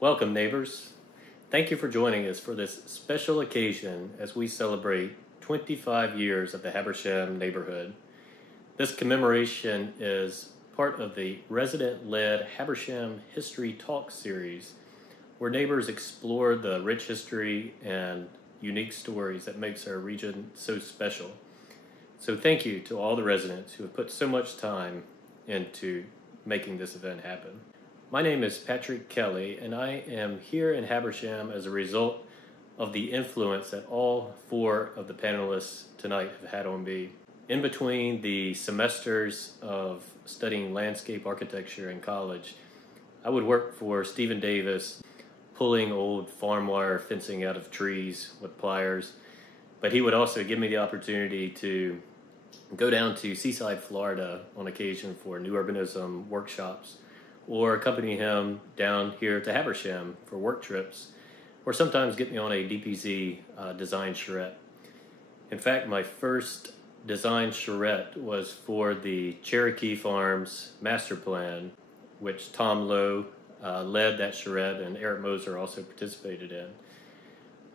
Welcome, neighbors. Thank you for joining us for this special occasion as we celebrate 25 years of the Habersham neighborhood. This commemoration is part of the resident-led Habersham History Talks series, where neighbors explore the rich history and unique stories that makes our region so special. So thank you to all the residents who have put so much time into making this event happen. My name is Patrick Kelly, and I am here in Habersham as a result of the influence that all four of the panelists tonight have had on me. In between the semesters of studying landscape architecture in college, I would work for Stephen Davis, pulling old farm wire fencing out of trees with pliers, but he would also give me the opportunity to go down to Seaside, Florida on occasion for new urbanism workshops, or accompany him down here to Habersham for work trips, or sometimes get me on a DPZ design charrette. In fact, my first design charrette was for the Cherokee Farms master plan, which Tom Lowe led that charrette and Eric Moser also participated in.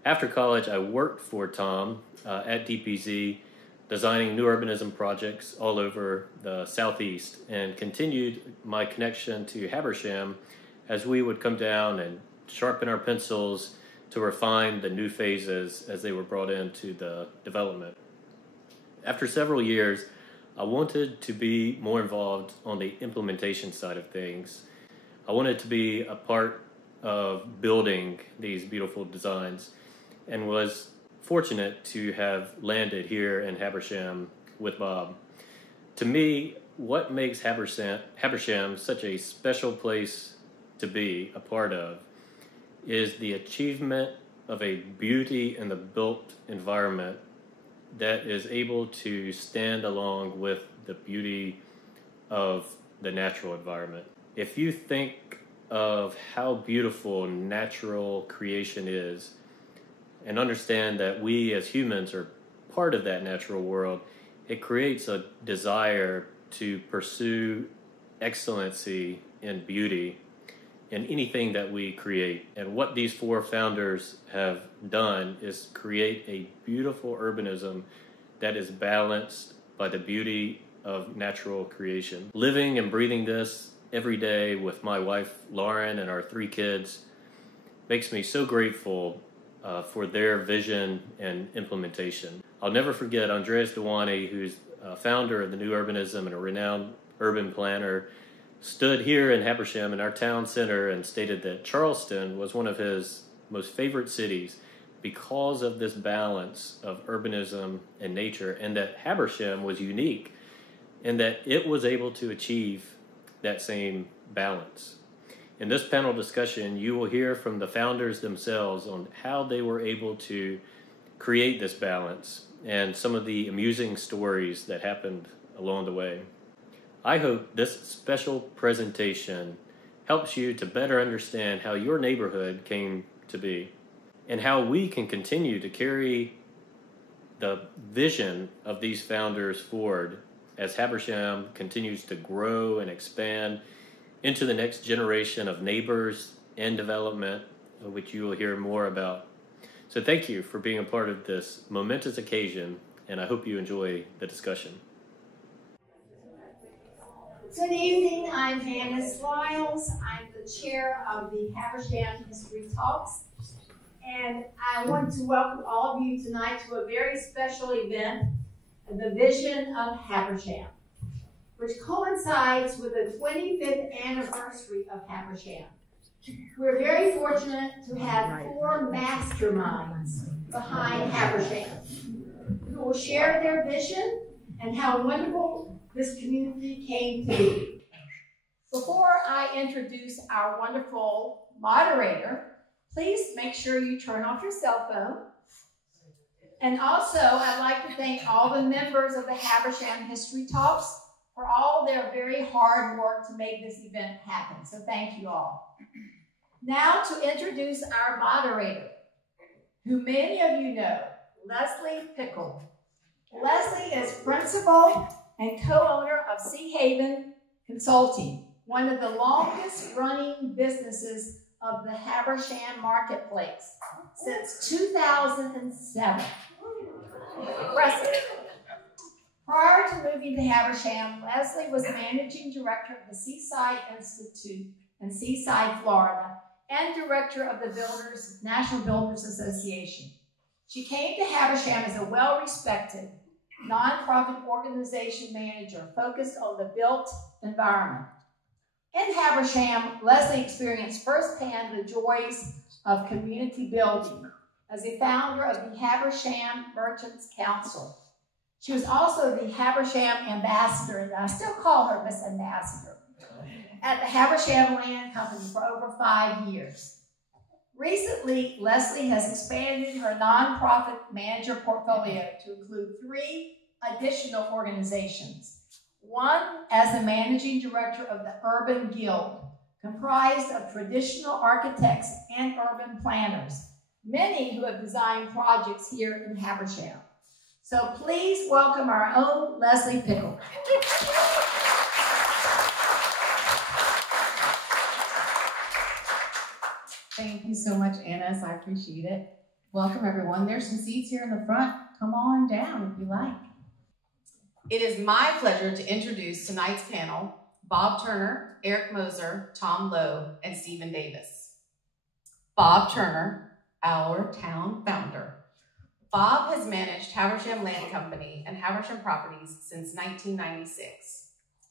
After college, I worked for Tom at DPZ, designing new urbanism projects all over the Southeast, and continued my connection to Habersham as we would come down and sharpen our pencils to refine the new phases as they were brought into the development. After several years, I wanted to be more involved on the implementation side of things. I wanted to be a part of building these beautiful designs, and was fortunate to have landed here in Habersham with Bob. To me, what makes Habersham such a special place to be a part of is the achievement of a beauty in the built environment that is able to stand along with the beauty of the natural environment. If you think of how beautiful natural creation is, and understand that we as humans are part of that natural world, it creates a desire to pursue excellency and beauty in anything that we create. And what these four founders have done is create a beautiful urbanism that is balanced by the beauty of natural creation. Living and breathing this every day with my wife, Lauren, and our 3 kids makes me so grateful for their vision and implementation. I'll never forget Andreas Dewani, who's a founder of the New Urbanism and a renowned urban planner, stood here in Habersham in our town center and stated that Charleston was one of his most favorite cities because of this balance of urbanism and nature, and that Habersham was unique in that it was able to achieve that same balance. In this panel discussion, you will hear from the founders themselves on how they were able to create this balance and some of the amusing stories that happened along the way. I hope this special presentation helps you to better understand how your neighborhood came to be and how we can continue to carry the vision of these founders forward as Habersham continues to grow and expand into the next generation of neighbors and development, which you will hear more about. So thank you for being a part of this momentous occasion, and I hope you enjoy the discussion. Good evening, I'm Hannah Sliles. I'm the chair of the Habersham History Talks, and I want to welcome all of you tonight to a very special event, the Vision of Habersham, which coincides with the 25th anniversary of Habersham. We're very fortunate to have 4 masterminds behind Habersham who will share their vision and how wonderful this community came to be. Before I introduce our wonderful moderator, please make sure you turn off your cell phone. And also, I'd like to thank all the members of the Habersham History Talks for all their very hard work to make this event happen. So thank you all. Now to introduce our moderator, who many of you know, Leslie Pickle. Leslie is principal and co-owner of Sea Haven Consulting, one of the longest running businesses of the Habersham Marketplace since 2007. Impressive. Prior to moving to Habersham, Leslie was managing director of the Seaside Institute in Seaside, Florida, and director of the National Builders Association. She came to Habersham as a well-respected nonprofit organization manager focused on the built environment. In Habersham, Leslie experienced firsthand the joys of community building as the founder of the Habersham Merchants Council. She was also the Habersham ambassador, and I still call her Miss Ambassador, at the Habersham Land Company for over 5 years. Recently, Leslie has expanded her nonprofit manager portfolio to include 3 additional organizations. One as the managing director of the Urban Guild, comprised of traditional architects and urban planners, many who have designed projects here in Habersham. So please welcome our own Leslie Pickle. Thank you so much, Anna. I appreciate it. Welcome, everyone. There's some seats here in the front. Come on down if you like. It is my pleasure to introduce tonight's panel, Bob Turner, Eric Moser, Tom Lowe, and Stephen Davis. Bob Turner, our town founder. Bob has managed Habersham Land Company and Habersham Properties since 1996.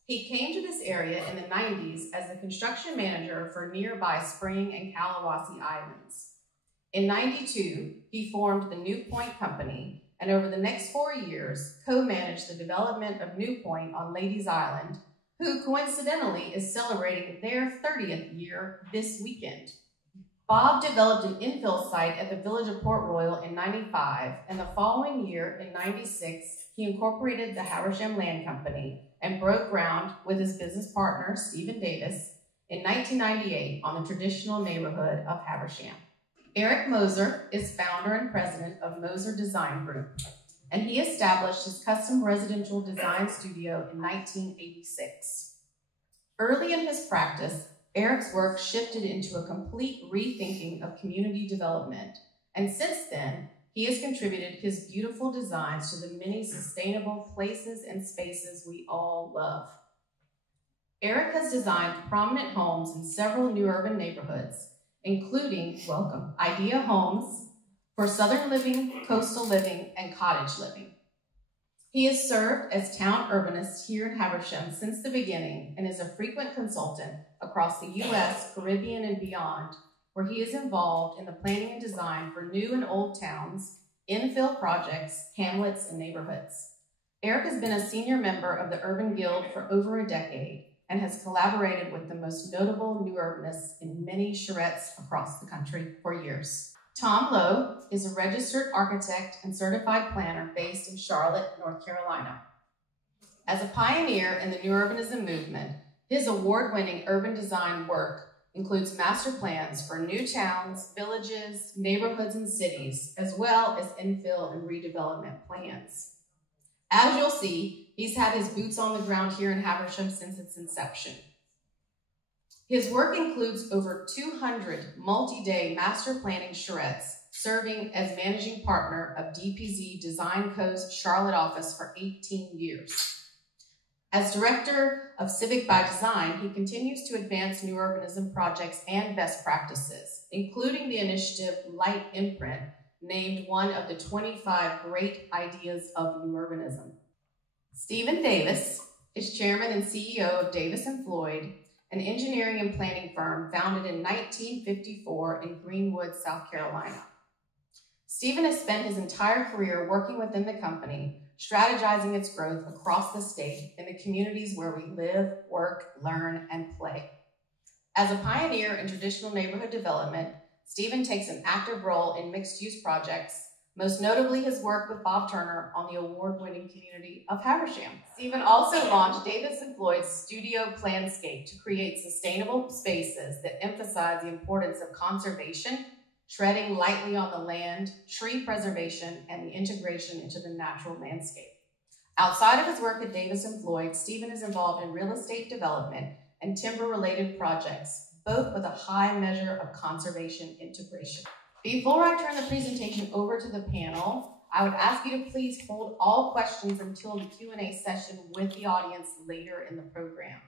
He came to this area in the 90s as the construction manager for nearby Spring and Kalawasi Islands. In 92, he formed the New Point Company, and over the next 4 years, co-managed the development of New Point on Ladies Island, who coincidentally is celebrating their 30th year this weekend. Bob developed an infill site at the village of Port Royal in 95, and the following year, in 96, he incorporated the Habersham Land Company and broke ground with his business partner, Stephen Davis, in 1998 on the traditional neighborhood of Habersham. Eric Moser is founder and president of Moser Design Group, and he established his custom residential design studio in 1986. Early in his practice, Eric's work shifted into a complete rethinking of community development, and since then, he has contributed his beautiful designs to the many sustainable places and spaces we all love. Eric has designed prominent homes in several new urban neighborhoods, including, welcome, Idea Homes for Southern Living, Coastal Living, and Cottage Living. He has served as town urbanist here in Habersham since the beginning and is a frequent consultant across the U.S., Caribbean, and beyond, where he is involved in the planning and design for new and old towns, infill projects, hamlets, and neighborhoods. Eric has been a senior member of the Urban Guild for over a decade and has collaborated with the most notable new urbanists in many charrettes across the country for years. Tom Lowe is a registered architect and certified planner based in Charlotte, North Carolina. As a pioneer in the new urbanism movement, his award-winning urban design work includes master plans for new towns, villages, neighborhoods, and cities, as well as infill and redevelopment plans. As you'll see, he's had his boots on the ground here in Habersham since its inception. His work includes over 200 multi-day master planning charrettes, serving as managing partner of DPZ Design Co.'s Charlotte office for 18 years. As director of Civic by Design, he continues to advance new urbanism projects and best practices, including the initiative Light Imprint, named one of the 25 great ideas of new urbanism. Stephen Davis is chairman and CEO of Davis & Floyd, an engineering and planning firm founded in 1954 in Greenwood, South Carolina. Stephen has spent his entire career working within the company, strategizing its growth across the state in the communities where we live, work, learn, and play. As a pioneer in traditional neighborhood development, Stephen takes an active role in mixed-use projects, most notably his work with Bob Turner on the award-winning community of Habersham. Stephen also launched Davis & Floyd's Studio Planscape to create sustainable spaces that emphasize the importance of conservation, treading lightly on the land, tree preservation, and the integration into the natural landscape. Outside of his work at Davis & Floyd, Stephen is involved in real estate development and timber-related projects, both with a high measure of conservation integration. Before I turn the presentation over to the panel, I would ask you to please hold all questions until the Q&A session with the audience later in the program.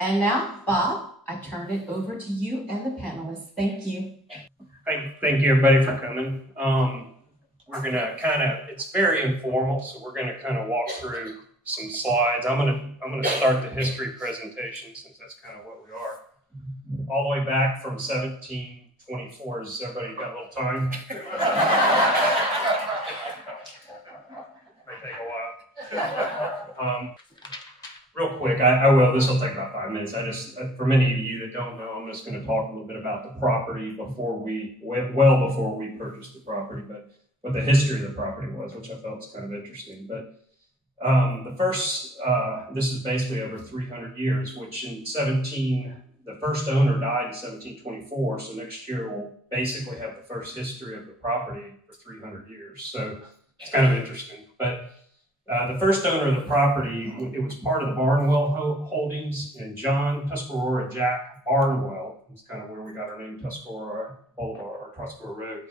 And now, Bob, I turn it over to you and the panelists. Thank you. Thank you, everybody, for coming. We're going to it's very informal, so we're going to kind of walk through some slides. I'm going to start the history presentation since that's kind of what we are. All the way back from 1724. Has everybody got a little time? Might take a while. Real quick, this will take about 5 minutes. For many of you that don't know, I'm just going to talk a little bit about the property before we purchased the property, but what the history of the property was, which I felt was kind of interesting. But this is basically over 300 years, which the first owner died in 1724, so next year we'll basically have the first history of the property for 300 years. So it's kind of interesting. But the first owner of the property, it was part of the Barnwell Holdings, and John Tuscarora Jack Barnwell, is kind of where we got our name, Tuscarora Boulevard, or Tuscarora Road.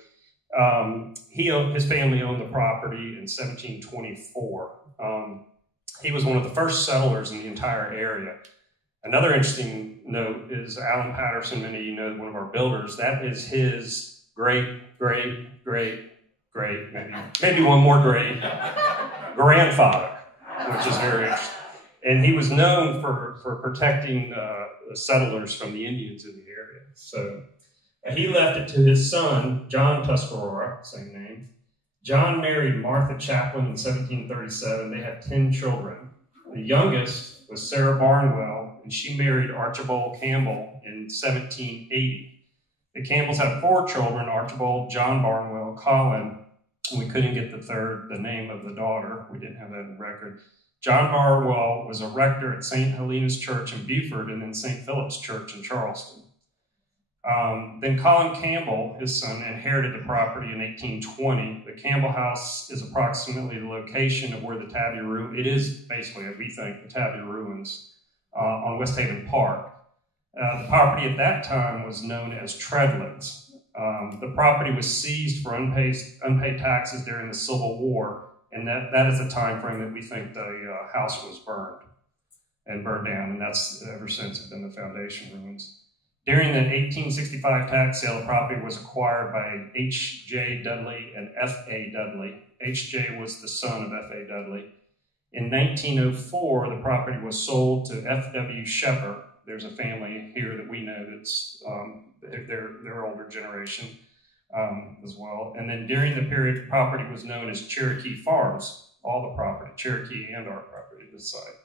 His family owned the property in 1724. He was one of the first settlers in the entire area. Another interesting note is Alan Patterson, many of you know, one of our builders, that is his maybe one more great grandfather, which is very interesting. And he was known for protecting the settlers from the Indians in the area. So he left it to his son, John Tuscarora, same name. John married Martha Chaplin in 1737. They had 10 children. The youngest was Sarah Barnwell, and she married Archibald Campbell in 1780. The Campbells had 4 children, Archibald, John Barnwell, Colin, and we couldn't get the name of the daughter. We didn't have that in record. John Barnwell was a rector at St. Helena's Church in Beaufort and then St. Philip's Church in Charleston. Then Colin Campbell, his son, inherited the property in 1820. The Campbell House is approximately the location of where the Tabby Ruins, it is basically, we think, the Tabby Ruins on West Haven Park. The property at that time was known as Treadlands. The property was seized for unpaid taxes during the Civil War, and that is the time frame that we think the house was burned down, and that's ever since been the foundation ruins. During the 1865 tax sale, the property was acquired by H.J. Dudley and F.A. Dudley. H.J. was the son of F.A. Dudley. In 1904, the property was sold to F.W. Shepard. There's a family here that we know that's their older generation as well. And then during the period, the property was known as Cherokee Farms, all the property, Cherokee and our property this side.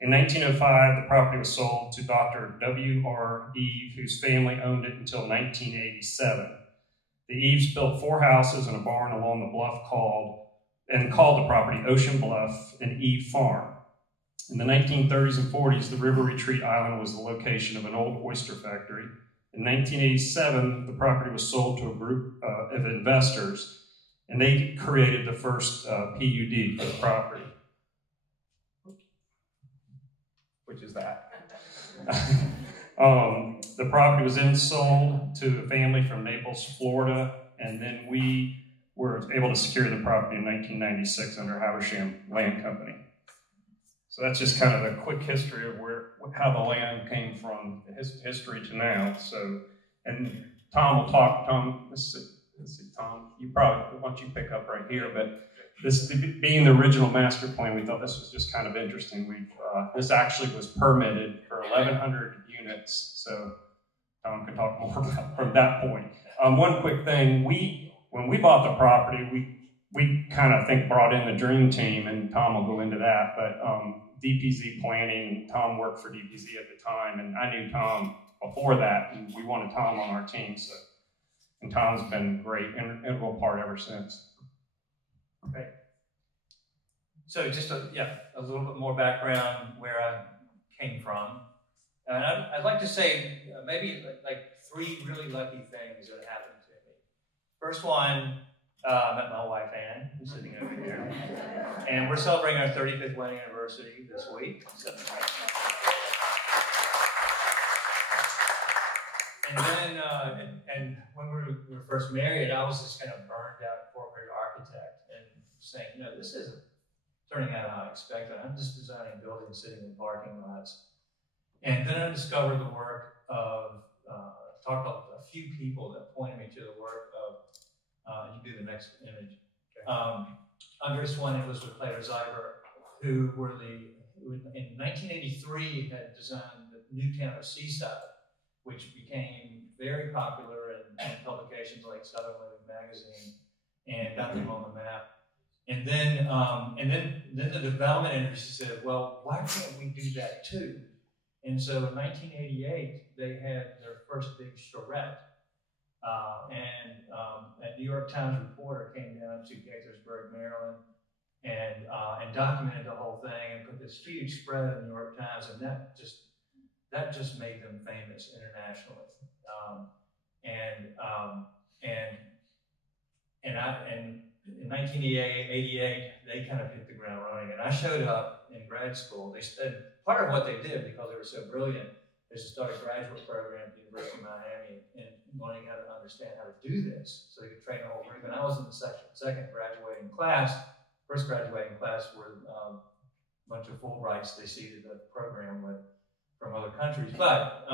In 1905, the property was sold to Dr. W.R. Eve, whose family owned it until 1987. The Eves built 4 houses and a barn along the bluff called the property Ocean Bluff and Eve Farm. In the 1930s and 40s, the River Retreat Island was the location of an old oyster factory. In 1987, the property was sold to a group of investors, and they created the first PUD for the property. Which is that. The property was then sold to a family from Naples, Florida, and then we were able to secure the property in 1996 under Habersham Land Company. So that's just kind of a quick history of how the land came from history to now. So, and Tom will talk. Tom, let's see, Tom, you probably, why don't you pick up right here, but this being the original master plan, we thought this was just kind of interesting. This actually was permitted for 1,100 units, so Tom can talk more about from that point. One quick thing, when we bought the property, we kind of brought in the dream team, and Tom will go into that, but DPZ planning, Tom worked for DPZ at the time, and I knew Tom before that, and we wanted Tom on our team, and Tom's been great, integral part ever since. Okay. So just a little bit more background where I came from. And I'd like to say maybe like 3 really lucky things that happened to me. First one, I met my wife, Ann, who's sitting over here. And we're celebrating our 35th wedding anniversary this week. So, then, and when we were first married, I was this kind of burned out corporate architect and saying, you know, this isn't turning out how I expected. I'm just designing buildings sitting in parking lots. And then I discovered the work of, talked to a few people that pointed me to the work of, you do the next image. Okay. Under this one, it was with Plater-Zyberk, who were in 1983 had designed the new town of Seaside, which became very popular in publications like Southern Living Magazine and got them on the map. And then the development industry said, well, why can't we do that too? And so in 1988, they had their first big charrette. A New York Times reporter came down to Gaithersburg, Maryland, and documented the whole thing and put this huge spread in the New York Times, and that just made them famous internationally. In 1988, they kind of hit the ground running, and I showed up in grad school. Part of what they did, because they were so brilliant, is to start a graduate program at the University of Miami and learning how to understand how to do this, so they could train the whole group. And I was in the second graduating class. First graduating class were a bunch of Fulbrights they seeded the program with from other countries. But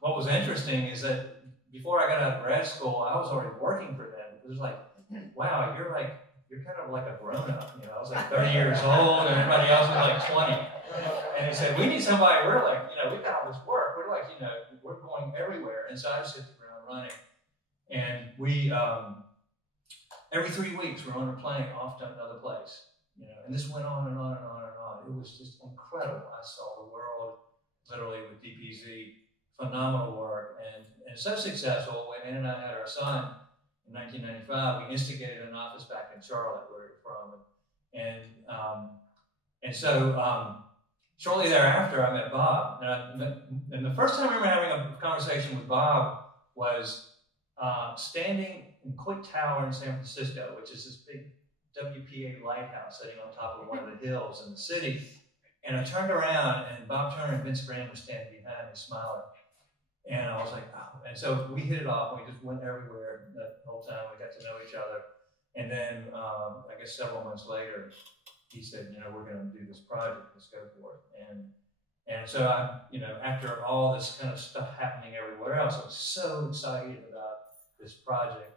what was interesting is that before I got out of grad school, I was already working for them. It was like, wow, you're kind of like a grown-up. You know, I was like 30 years old, and everybody else was like 20. And they said, we need somebody, we're like, you know, we've got all this work. We're like, you know, we're going everywhere. And so I just hit the ground running. And we, every 3 weeks, we're on a plane off to another place. You know, and this went on and on and on and on. It was just incredible. I saw the world literally with DPZ, phenomenal work, and so successful. When Ann and I had our son in 1995, we instigated an office back in Charlotte, where we're from, and so shortly thereafter, I met Bob, and the first time I remember having a conversation with Bob was standing in Coit Tower in San Francisco, which is this big WPA lighthouse sitting on top of one of the hills in the city. And I turned around, and Bob Turner and Vince Graham were standing behind me, smiling. And I was like, oh. And so we hit it off, and we just went everywhere that whole time. We got to know each other. And then, I guess several months later, he said, you know, we're going to do this project. Let's go for it. And so I, you know, after all this kind of stuff happening everywhere else, I was so excited about this project.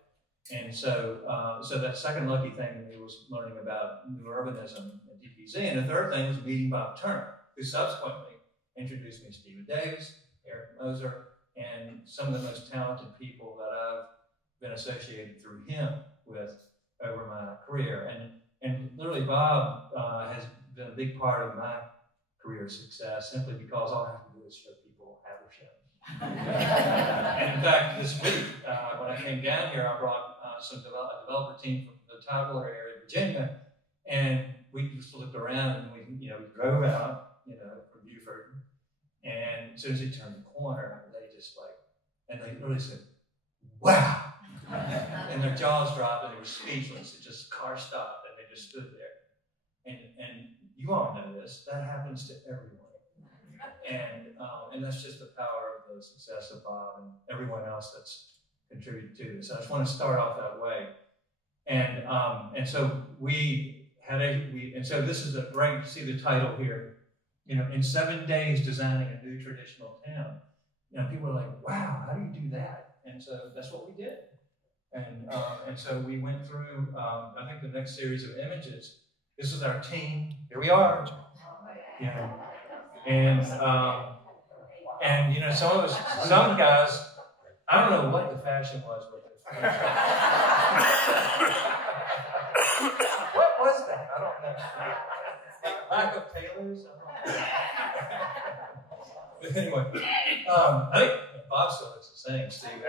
And so, so that second lucky thing to me was learning about new urbanism at DPZ. And the third thing was meeting Bob Turner, who subsequently introduced me to Stephen Davis, Eric Moser, and some of the most talented people that I've been associated through him with over my career. And literally Bob has been a big part of my career success, simply because all I have to do is show people Habersham. And in fact, this week, when I came down here, I brought a developer team from the Tyler area of Virginia, and we just looked around, and we drove out, you know, from Beaufort, and as soon as he turned the corner, they just like, and they literally said, wow, and their jaws dropped, and they were speechless. It just, car stopped, and they just stood there. And you all know this, that happens to everyone. And that's just the power of the success of Bob and everyone else that's contributed to this. I just want to start off that way. And so so this is a great to see the title here. You know, in 7 days designing a new traditional town. You know, people are like, wow, how do you do that? And so that's what we did. And so we went through, I think the next series of images. This is our team. Here we are. You know, and you know, some guys, I don't know what the fashion was with it. What was that? I don't know. Lack of tailors? I don't know. But anyway, I think Bob still looks the same, Steve.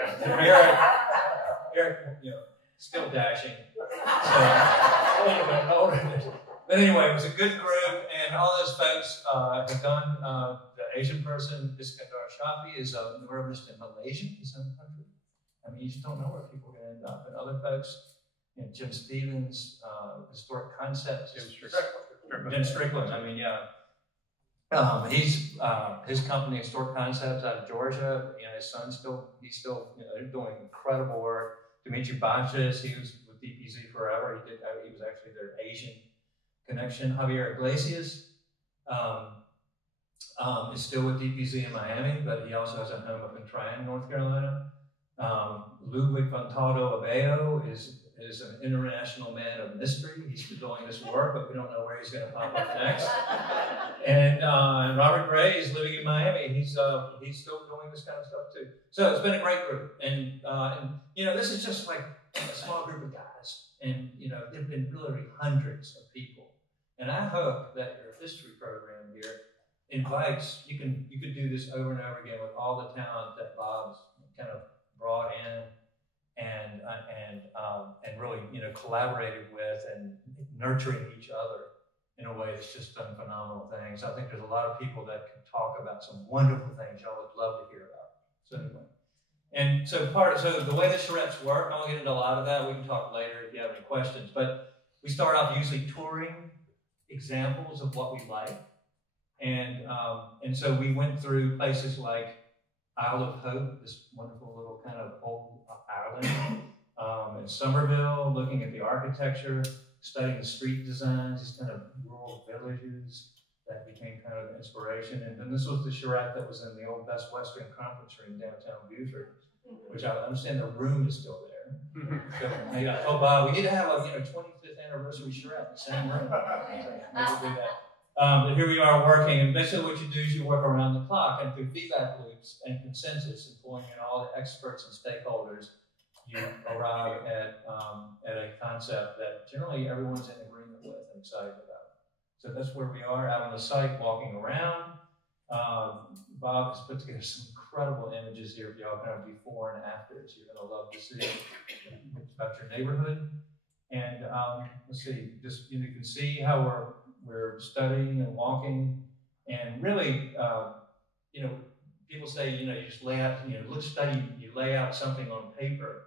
Eric, you know, still dashing. So, a little bit older. But anyway, it was a good group, and all those folks have done. The Asian person, Iskandar Shafi, is a neurologist in Malaysia, in some country. I mean, you just don't know where people are going to end up. And other folks, you know, Jim Stevens, historic concepts. Jim Strickland. I mean, yeah. His company, Historic Concepts, out of Georgia. You know, his son's he's still doing incredible work. Dimitri Bacchus, he was with DPZ forever. He was actually their Asian connection. Javier Iglesias is still with DPZ in Miami, but he also has a home up in Tryon, North Carolina. Ludwig von Taldo Abeo is an international man of mystery. He's still doing this work, but we don't know where he's going to pop up next. And Robert Gray is living in Miami. He's still doing this kind of stuff too. So it's been a great group. And this is just like a small group of guys. And there've been literally hundreds of people. And I hope that your history program here invites, you could do this over and over again with all the talent that Bob's kind of brought in and really collaborated with and nurturing each other in a way that's just done phenomenal things. I think there's a lot of people that can talk about some wonderful things y'all would love to hear about. So anyway, and so the way the charrettes work, I won't get into a lot of that. We can talk later if you have any questions. But we start off usually touring examples of what we like, and so we went through places like Isle of Hope, this wonderful little kind of old island, in Somerville, looking at the architecture, studying the street designs, these kind of rural villages that became kind of an inspiration. And then this was the charrette that was in the old Best Western Conference Room downtown Beaufort, which I understand the room is still there. So I told Bob, we need to have a 25th anniversary charrette in the same room. Maybe we'll do that. But here we are working, and basically what you do is you work around the clock, and through feedback loops and consensus and pulling in all the experts and stakeholders, you arrive at a concept that generally everyone's in agreement with and excited about. So that's where we are out on the site, walking around. Bob has put together some incredible images here for y'all, kind of before and afters. You're going to love to see about your neighborhood. And let's see, just you can see how we're studying and walking, and really, people say, you just lay out, you lay out something on paper.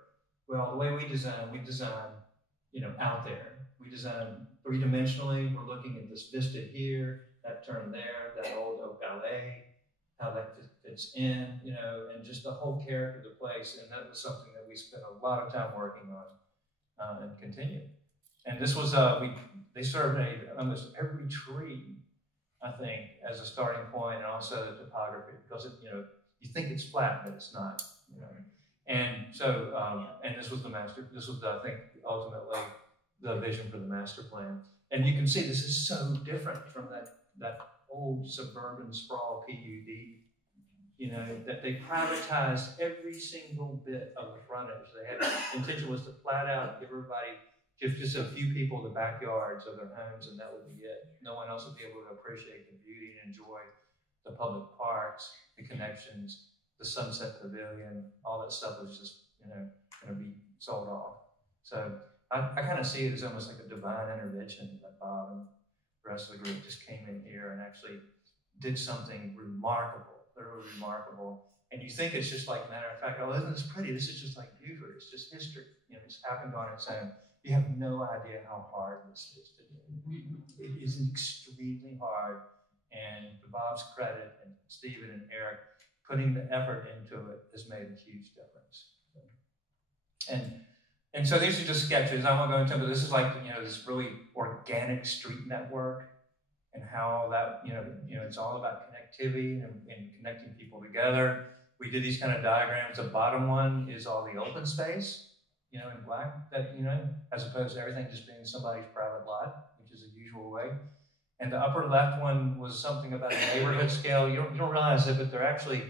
Well, the way we design, out there. We design three-dimensionally. We're looking at this vista here, that turn there, that old oak ballet, how that fits in, and just the whole character of the place. And that was something that we spent a lot of time working on and continue. And this was, they surveyed almost every tree, I think, as a starting point, and also the topography, because you think it's flat, but it's not, And so, and this was I think, ultimately the vision for the master plan. And you can see this is so different from that old suburban sprawl PUD, that they privatized every single bit of the frontage. The intention was to flat out give everybody, just a few people, the backyards of their homes, and that would be it. No one else would be able to appreciate the beauty and enjoy the public parks, the connections, the Sunset Pavilion, all that stuff was just, going to be sold off. So I kind of see it as almost like a divine intervention that Bob and the rest of the group just came in here and actually did something remarkable, literally remarkable. And you think it's just like, matter of fact, oh, isn't this pretty? This is just like Beaufort. It's just history. It's happened on its own. You have no idea how hard this is to do. It is extremely hard. And to Bob's credit, and Stephen and Eric, putting the effort into it has made a huge difference. And so these are just sketches. I won't go into them, but this is like, this really organic street network and how that, it's all about connectivity and connecting people together. We did these kind of diagrams. The bottom one is all the open space, in black, that, as opposed to everything just being somebody's private lot, which is a usual way. And the upper left one was something about a neighborhood scale. You don't realize it, but they're actually,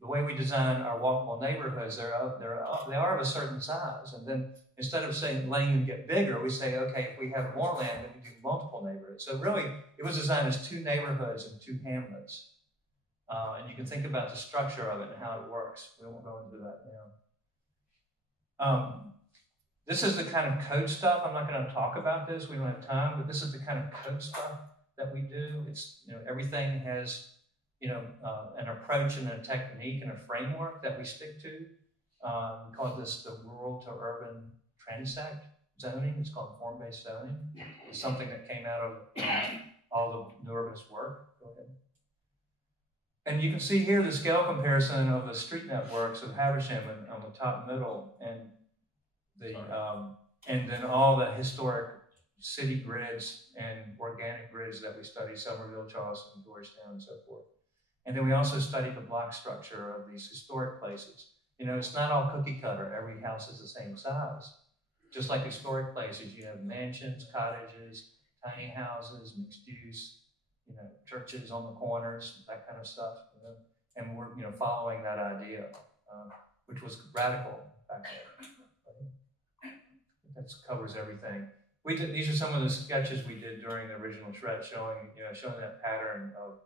the way we design our walkable neighborhoods, they are of a certain size. And then instead of saying letting them get bigger, we say, okay, if we have more land, then we do multiple neighborhoods. So really, it was designed as 2 neighborhoods and 2 hamlets. And you can think about the structure of it and how it works. We won't go into that now. This is the kind of code stuff. I'm not going to talk about this. We don't have time, but this is the kind of code stuff that we do. It's, everything has, an approach and a technique and a framework that we stick to. We call this the rural to urban transect zoning. It's called form-based zoning. It's something that came out of all the New Urbanist work Go ahead. And you can see here the scale comparison of the street networks of Habersham on the top middle, and then all the historic city grids and organic grids that we study, Somerville, Charleston, Georgetown, and so forth. And then we also studied the block structure of these historic places. You know, it's not all cookie cutter. Every house is the same size. Just like historic places, you have mansions, cottages, tiny houses, mixed use, you know, churches on the corners, that kind of stuff. You know? And we're, you know, following that idea, which was radical back then. That covers everything. These are some of the sketches we did during the original shred, showing that pattern of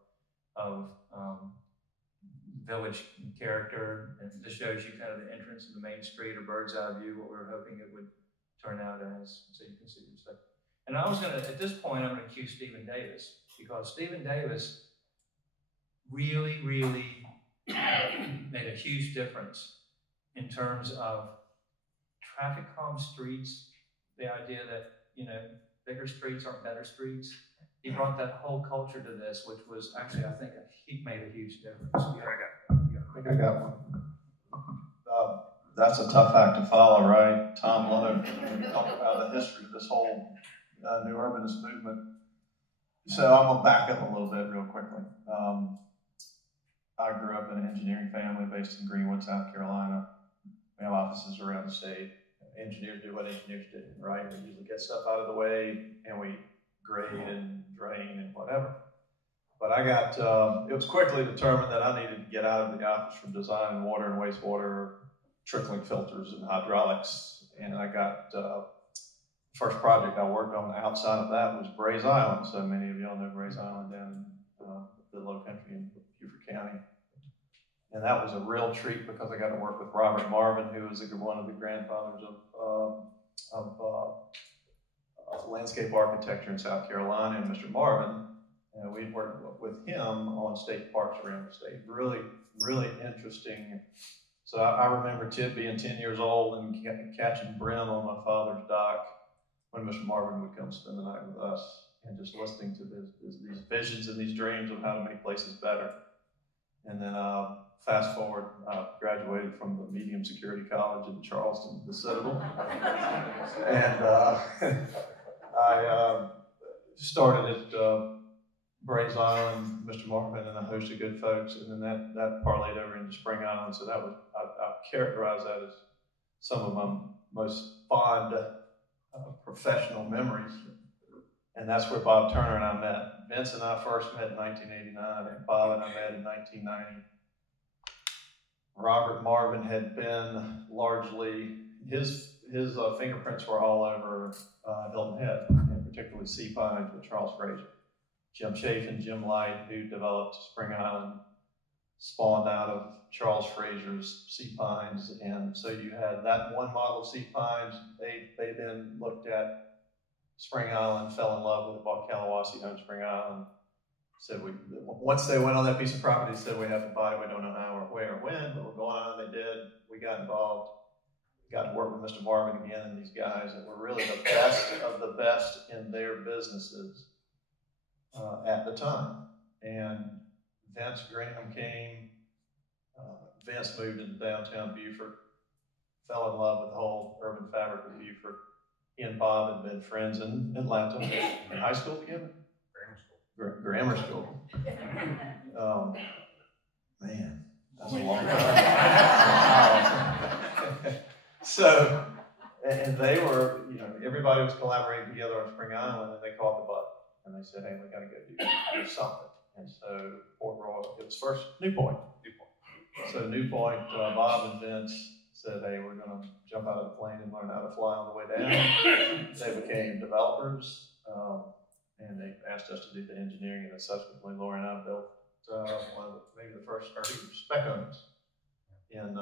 village character, and this shows you kind of the entrance to the main street, a bird's eye view, what we were hoping it would turn out as, so you can see this stuff. And I was gonna, at this point, I'm gonna cue Stephen Davis, because Stephen Davis really, really made a huge difference in terms of traffic calm streets, the idea that, you know, bigger streets aren't better streets. He brought that whole culture to this, which was actually, I think, he made a huge difference. I think I got one. That's a tough act to follow, right? Tom Leno, when you talk about the history of this whole new urbanist movement. So I'm going to back up a little bit real quickly. I grew up in an engineering family based in Greenwood, South Carolina. We have offices around the state. Engineers do what engineers do, right? We usually get stuff out of the way, and we grade and drain and whatever. But I got, it was quickly determined that I needed to get out of the office from designing water and wastewater, trickling filters and hydraulics. And I got, first project I worked on outside of that was Brays Island. So many of y'all know Brays Island down in the low country in Beaufort County. And that was a real treat because I got to work with Robert Marvin, who was one of the grandfathers of landscape architecture in South Carolina. And Mr. Marvin, we worked with him on state parks around the state. Really, really interesting. So I remember being 10 years old and catching brim on my father's dock when Mr. Marvin would come spend the night with us, and just listening to these visions and these dreams of how to make places better. And then fast forward, graduated from the medium security college in Charleston, the Citadel. And I started at Brays Island, Mr. Marvin, and a host of good folks. And then that parlayed over into Spring Island. So that was, I characterize that as some of my most fond professional memories. And that's where Bob Turner and I met. Vince and I first met in 1989, and Bob and I met in 1990. Robert Marvin had been largely, his fingerprints were all over Hilton Head, and particularly Sea Pines with Charles Fraser. Jim Chafin, Jim Light, who developed Spring Island, spawned out of Charles Fraser's Sea Pines. And so you had that one model of Sea Pines. They then looked at Spring Island, fell in love with it, bought Kalawasi, owned Spring Island. Said once they went on that piece of property, said we have to buy it. We don't know how or where or when, but we're going on. They did. We got involved. Got to work with Mr. Marvin again and these guys that were really the best of the best in their businesses at the time. And Vince Graham came. Vince moved into downtown Beaufort, fell in love with the whole urban fabric of Beaufort. He and Bob had been friends in Atlanta, in high school together? Grammar school. Man, that's a long time. So, and they were, you know, everybody was collaborating together on Spring Island, and they caught the bug. And they said, hey, we got to go do something. And so Port Royal, it was first Newpoint. So Newpoint, Bob and Vince said, hey, we're going to jump out of the plane and learn how to fly on the way down. They became developers, and they asked us to do the engineering, and then subsequently Laura and I built one of maybe the first spec homes in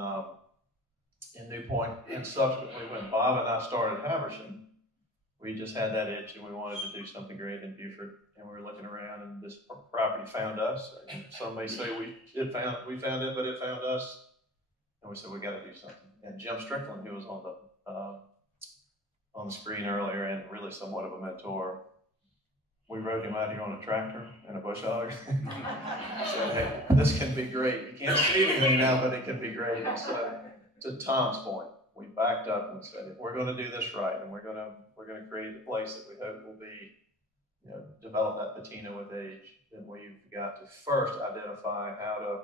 Newpoint. And subsequently, when Bob and I started Habersham, we just had that itch, and we wanted to do something great in Beaufort. And we were looking around, and this property found us. And some may say we found it, but it found us. And we said, we got to do something. And Jim Strickland, who was on the screen earlier, and really somewhat of a mentor, we rode him out here on a tractor and a bush hog. Said, hey, this can be great. You can't see anything now, but it can be great. And so, to Tom's point, we backed up and said, if we're going to do this right, and we're going to create the place that we hope will be, develop that patina with age, then we've got to first identify how to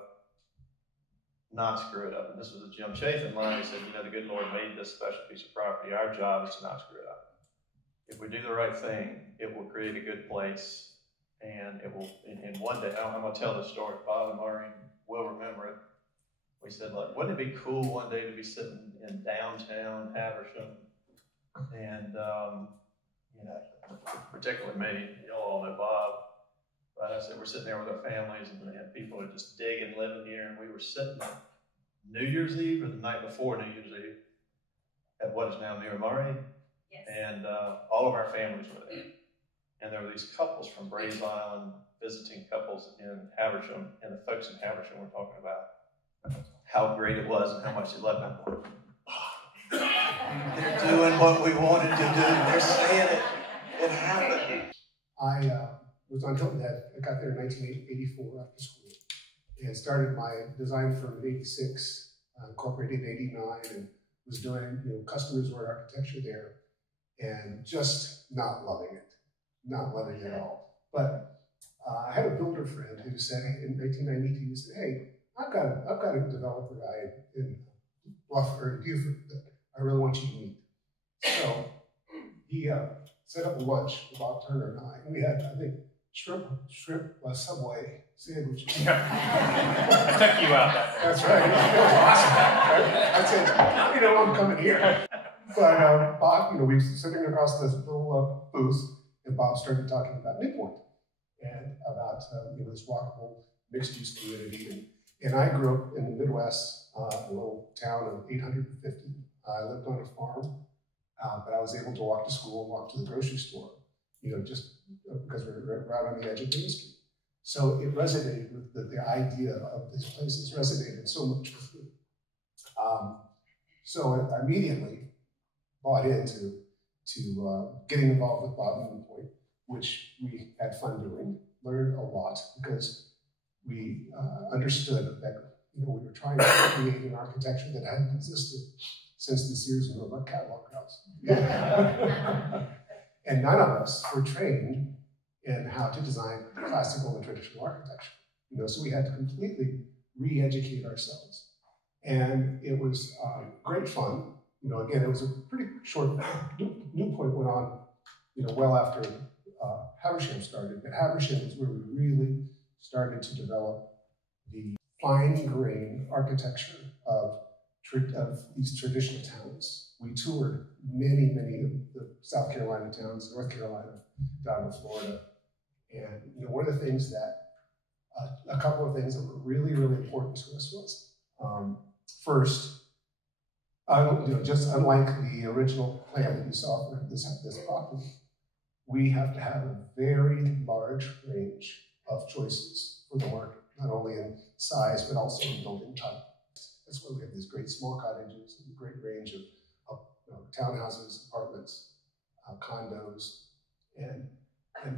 not screw it up. And this was a Jim Chafin line. He said, the good Lord made this special piece of property. Our job is to not screw it up. If we do the right thing, it will create a good place, and it will. And one day, I'm going to tell this story. Bob and Maureen will remember it. We said, look, wouldn't it be cool one day to be sitting in downtown Habersham, and particularly me, y'all all know Bob. But I said, we're sitting there with our families, and people are just digging, living here, and we were sitting New Year's Eve or the night before New Year's Eve at what is now Miramare. Yes. And all of our families were there. And there were these couples from Brays Island, visiting couples in Habersham, and the folks in Habersham were talking about how great it was and how much they loved them. They're doing what we wanted to do. They're saying it. It happened. I was on Hilton Head. I got there in 1984 after school and started my design firm in 86, incorporated in 89, and was doing customers' work architecture there. And just not loving it at all. But I had a builder friend who said in 1992, he said, hey, I've got a developer guy in Buford that I really want you to meet. So he set up a lunch with Bob Turner and I, and we had, I think, shrimp Subway sandwiches. I took you out. That's right. I said, I'm coming here. But Bob, we were sitting across this little booth, and Bob started talking about Newport and about this walkable mixed-use community. And I grew up in the Midwest, a little town of 850. I lived on a farm, but I was able to walk to school and walk to the grocery store, just because we were right on the edge of Main Street. So it resonated with the idea of these places resonated so much with me. So I immediately bought into getting involved with Bob Newport, which we had fun doing, learned a lot because we understood that we were trying to create an architecture that hadn't existed since the Sears and Roebuck catalog house. And none of us were trained in how to design classical and traditional architecture. So we had to completely re-educate ourselves. And it was great fun. Again, it was a pretty short, Newport went on, well after Habersham started. But Habersham is where we really started to develop the fine-grained architecture of these traditional towns. We toured many of the South Carolina towns, North Carolina, down to Florida. And one of the things that, a couple of things that were really, really important to us was, first, just unlike the original plan that you saw for this property, we have to have a very large range of choices for the market, not only in size, but also in building type. That's why we have these great small cottages and a great range of townhouses, apartments, condos, and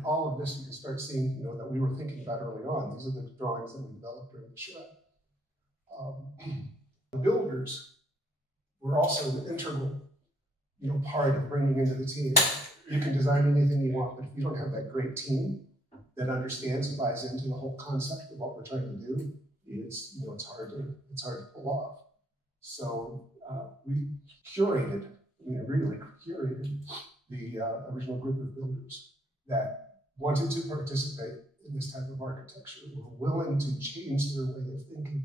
all of this you can start seeing, that we were thinking about early on. These are the drawings that we developed during the show. The builders were also an integral, part of bringing into the team. You can design anything you want, but if you don't have that great team that understands and buys into the whole concept of what we're trying to do, it's hard to pull off. So we curated, really curated the original group of builders that wanted to participate in this type of architecture, were willing to change their way of thinking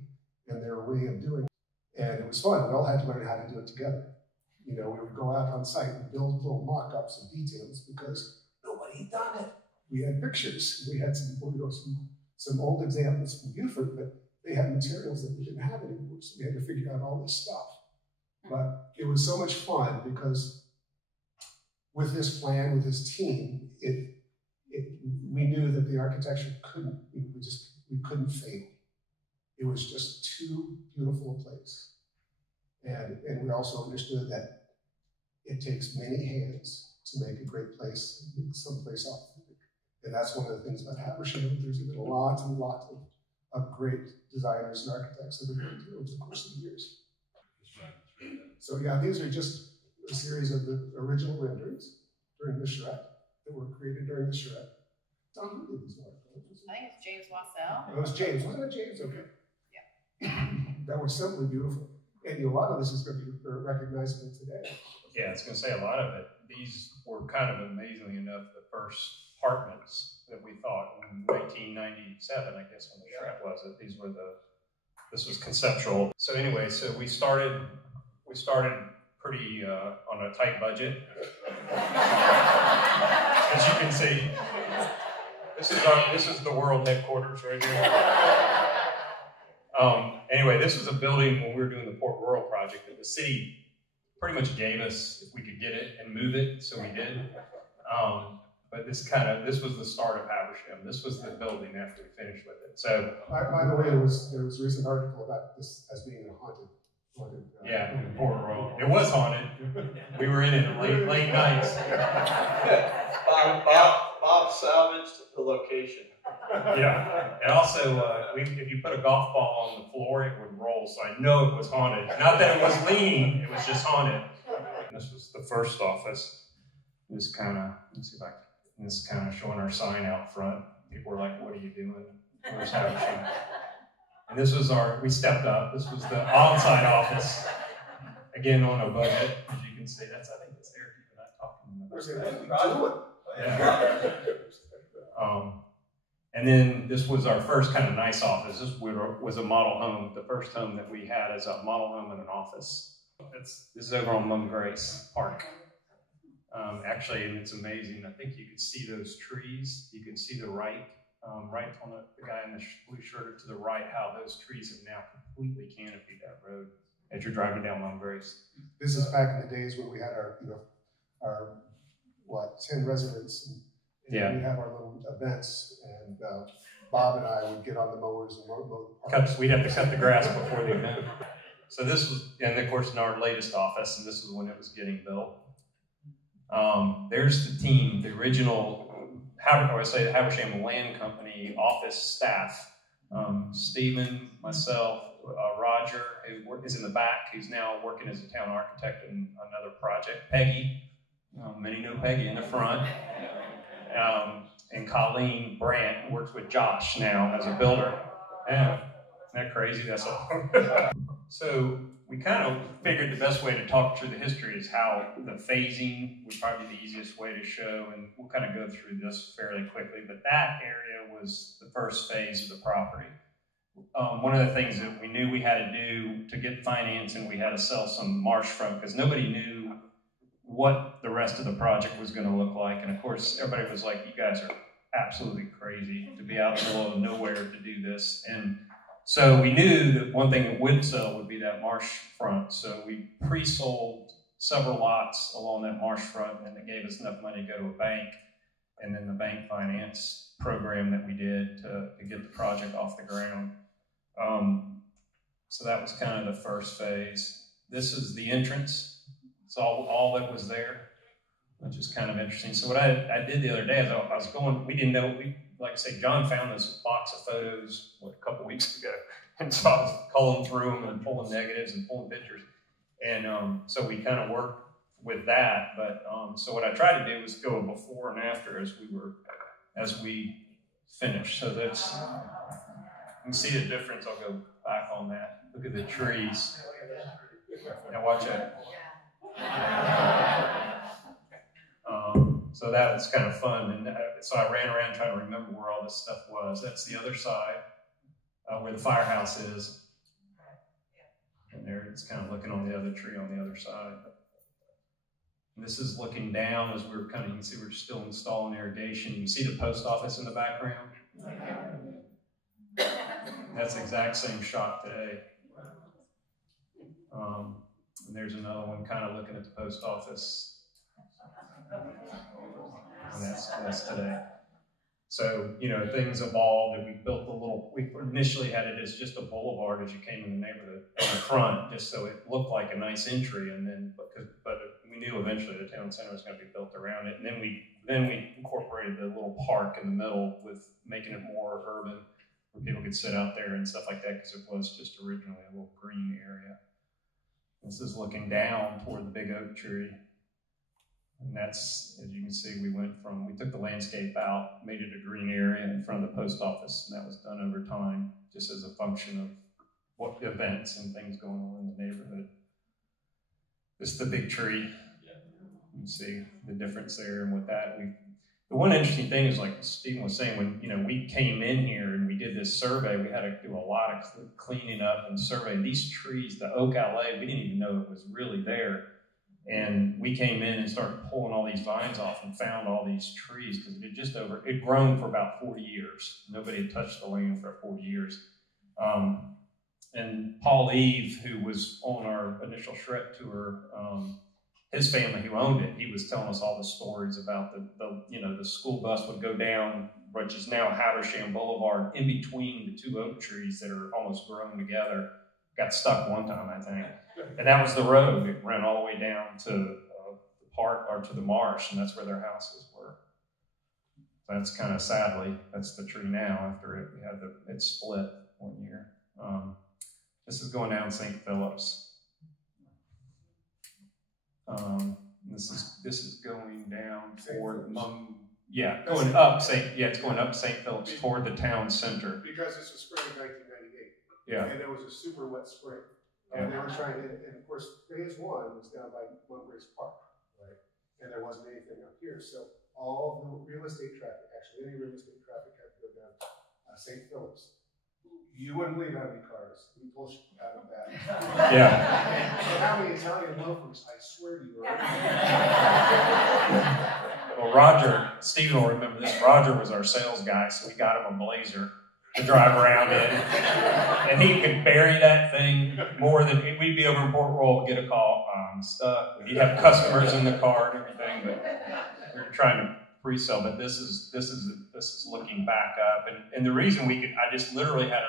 and their way of doing it. And it was fun. We all had to learn how to do it together. We would go out on site and build little mock-ups of details because nobody had done it. We had pictures. We had some old examples from Buford, but they had materials that we didn't have anymore, so we had to figure out all this stuff. But it was so much fun because with this plan, with this team, we knew that the architecture we couldn't fail. It was just too beautiful a place. And we also understood that it takes many hands to make a great place, make someplace authentic. And that's one of the things about Habersham. There's been lots and lots of great designers and architects that have been here over the course of the years. So yeah, these are just a series of the original renderings during the charrette that were created during the charrette. Who did these artworks? I think it's James Wassell. It was James, wasn't it James? Okay. Yeah. That was simply beautiful. And a lot of this is going to be recognizable today. Yeah, I was going to say a lot of it. These were kind of amazingly enough the first apartments that we thought in 1997, I guess, when the charrette was it. This was conceptual. So anyway, so we started pretty on a tight budget. As you can see, this is the world headquarters right here. Anyway, this was a building when we were doing the Port Royal project that the city pretty much gave us if we could get it and move it, so we did. But this was the start of Habersham. This was the building after we finished with it. So, by the way, there was a recent article about this as being a haunted. Yeah, Port Royal. It was haunted. We were in it late nights. Bob salvaged the location. Yeah, and also, if you put a golf ball on the floor, it would roll, so I know it was haunted. Not that it was leaning, it was just haunted. This was the first office. This kind of showing our sign out front. People were like, what are you doing? Where's Habersham? And this was we stepped up. This was the on-site office. Again, on a budget, as you can see. I think that's Eric and I talking about. Yeah. And then this was our first kind of nice office. This was a model home, the first home that we had as a model home and an office. This is over on Mum Grace Park. Actually, and it's amazing. I think you can see those trees. You can see the right on the guy in the blue shirt to the right, how those trees have now completely canopied that road as you're driving down Mum Grace. This is back in the days when we had our 10 residents. And yeah. We'd have our little events, and Bob and I would get on the mowers and mow the park. We'd have to cut the grass before the event. So this was, and of course, in our latest office, and this was when it was getting built. There's the team, the original, the Habersham Land Company office staff. Stephen, myself, Roger, who is in the back, who's now working as a town architect in another project. Peggy, many know Peggy in the front. And Colleen Brandt, who works with Josh now as a builder. Yeah, isn't that crazy? That's all. So we kind of figured the best way to talk through the history is how the phasing would probably be the easiest way to show, and we'll kind of go through this fairly quickly, but that area was the first phase of the property. One of the things that we knew we had to do to get financing, we had to sell some marsh front because nobody knew what the rest of the project was going to look like. And of course, everybody was like, you guys are absolutely crazy to be out in the middle of nowhere to do this. And so we knew that one thing that would sell would be that marsh front. So we pre-sold several lots along that marsh front, and it gave us enough money to go to a bank. And then the bank finance program that we did to get the project off the ground. So that was kind of the first phase. This is the entrance. It's all that was there, which is kind of interesting. So what I did the other day is I was going, we didn't know, like I say, John found this box of photos a couple weeks ago. And so I was culling through them and pulling negatives and pulling pictures. And so we kind of worked with that. But so what I tried to do was go before and after as we finished. So that's, you can see the difference. I'll go back on that. Look at the trees. Now watch that. So that was kind of fun, and so I ran around trying to remember where all this stuff was. That's the other side, where the firehouse is, and there it's kind of looking on the other tree on the other side. And this is looking down as we're you can see we're still installing irrigation. You can see the post office in the background. That's the exact same shot today. And there's another one kind of looking at the post office. And that's today. So, things evolved, and we built we initially had it as just a boulevard as you came in the neighborhood in the front, just so it looked like a nice entry. And then, but we knew knew eventually the town center was going to be built around it. And then we incorporated the little park in the middle with making it more urban, where people could sit out there and stuff like that, because it was just originally a little green area. This is looking down toward the big oak tree. And that's, as you can see, we took the landscape out, made it a green area in front of the post office, and that was done over time, just as a function of what events and things going on in the neighborhood. This is the big tree. You can see the difference there and what that the one interesting thing is, like Stephen was saying, when we came in here and we did this survey, we had to do a lot of cleaning up and surveying these trees. The oak alley, we didn't even know it was really there. And we came in and started pulling all these vines off and found all these trees, because it'd grown for about 40 years. Nobody had touched the land for 40 years. And Paul Eve, who was on our initial Shred tour, his family who owned it, he was telling us all the stories about the school bus would go down, which is now Habersham Boulevard, in between the two oak trees that are almost grown together. Got stuck one time, I think. And that was the road. It ran all the way down to the park, or to the marsh, and that's where their houses were. That's kind of, sadly, that's the tree now. After it split one year. This is going down St. Philip's. This is going down toward going up it's going up St. Philip's toward the town center. Because it's a spring of 1998. Yeah. And it was a super wet spring. Yeah. And they were trying to, and of course, phase one was down by Montgomery's Park, right? And there wasn't anything up here. So all the real estate traffic, actually any real estate traffic, had to go down St. Philip's. You wouldn't believe how many cars we pulled out of that. Yeah. So how many Italian loafers, I swear to you. Well, Roger, Stephen will remember this. Roger was our sales guy, so we got him a Blazer to drive around in. And he could bury that thing more than, we'd be over in Port Royal, get a call, I'm stuck. He'd have customers in the car and everything, but we were trying to pre-sell. But this is looking back up. And the reason I just literally had to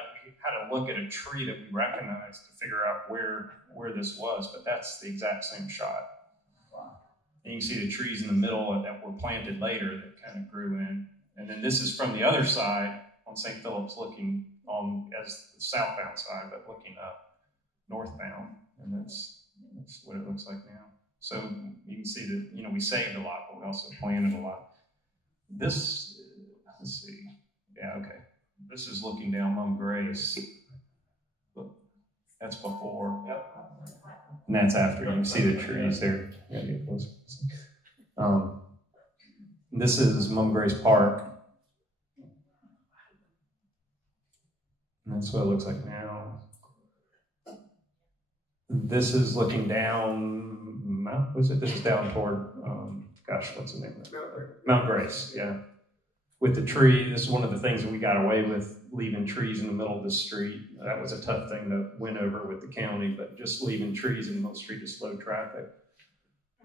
look at a tree that we recognized to figure out where this was, but that's the exact same shot. And you can see the trees in the middle that were planted later that kind of grew in. And then this is from the other side on St. Philip's, looking on as the southbound side, but looking up northbound. And that's what it looks like now. So you can see that, we saved a lot, but we also planted a lot. This, let's see. Yeah, okay. This is looking down Mum Grace. Look, that's before. Yep. And that's after. You can see the trees there. Yeah, get closer. This is Mum Grace Park. And that's what it looks like now. This is looking down, this is down toward, what's the name of it? Mount Grace, yeah. With the tree, this is one of the things that we got away with, leaving trees in the middle of the street. That was a tough thing to win over with the county, but just leaving trees in the middle of the street to slow traffic.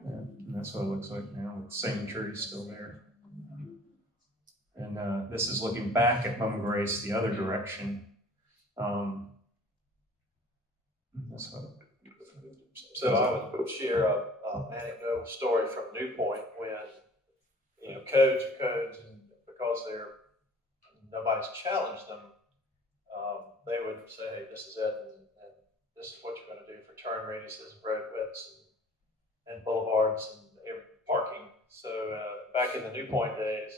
And that's what it looks like now, with the same trees still there. And this is looking back at Mum Grace the other direction. So I would share an anecdotal story from New Point when, codes are codes, and because nobody's challenged them, they would say, hey, this is it, and this is what you're going to do for turn radiuses, road widths, and boulevards, and parking. So back in the New Point days,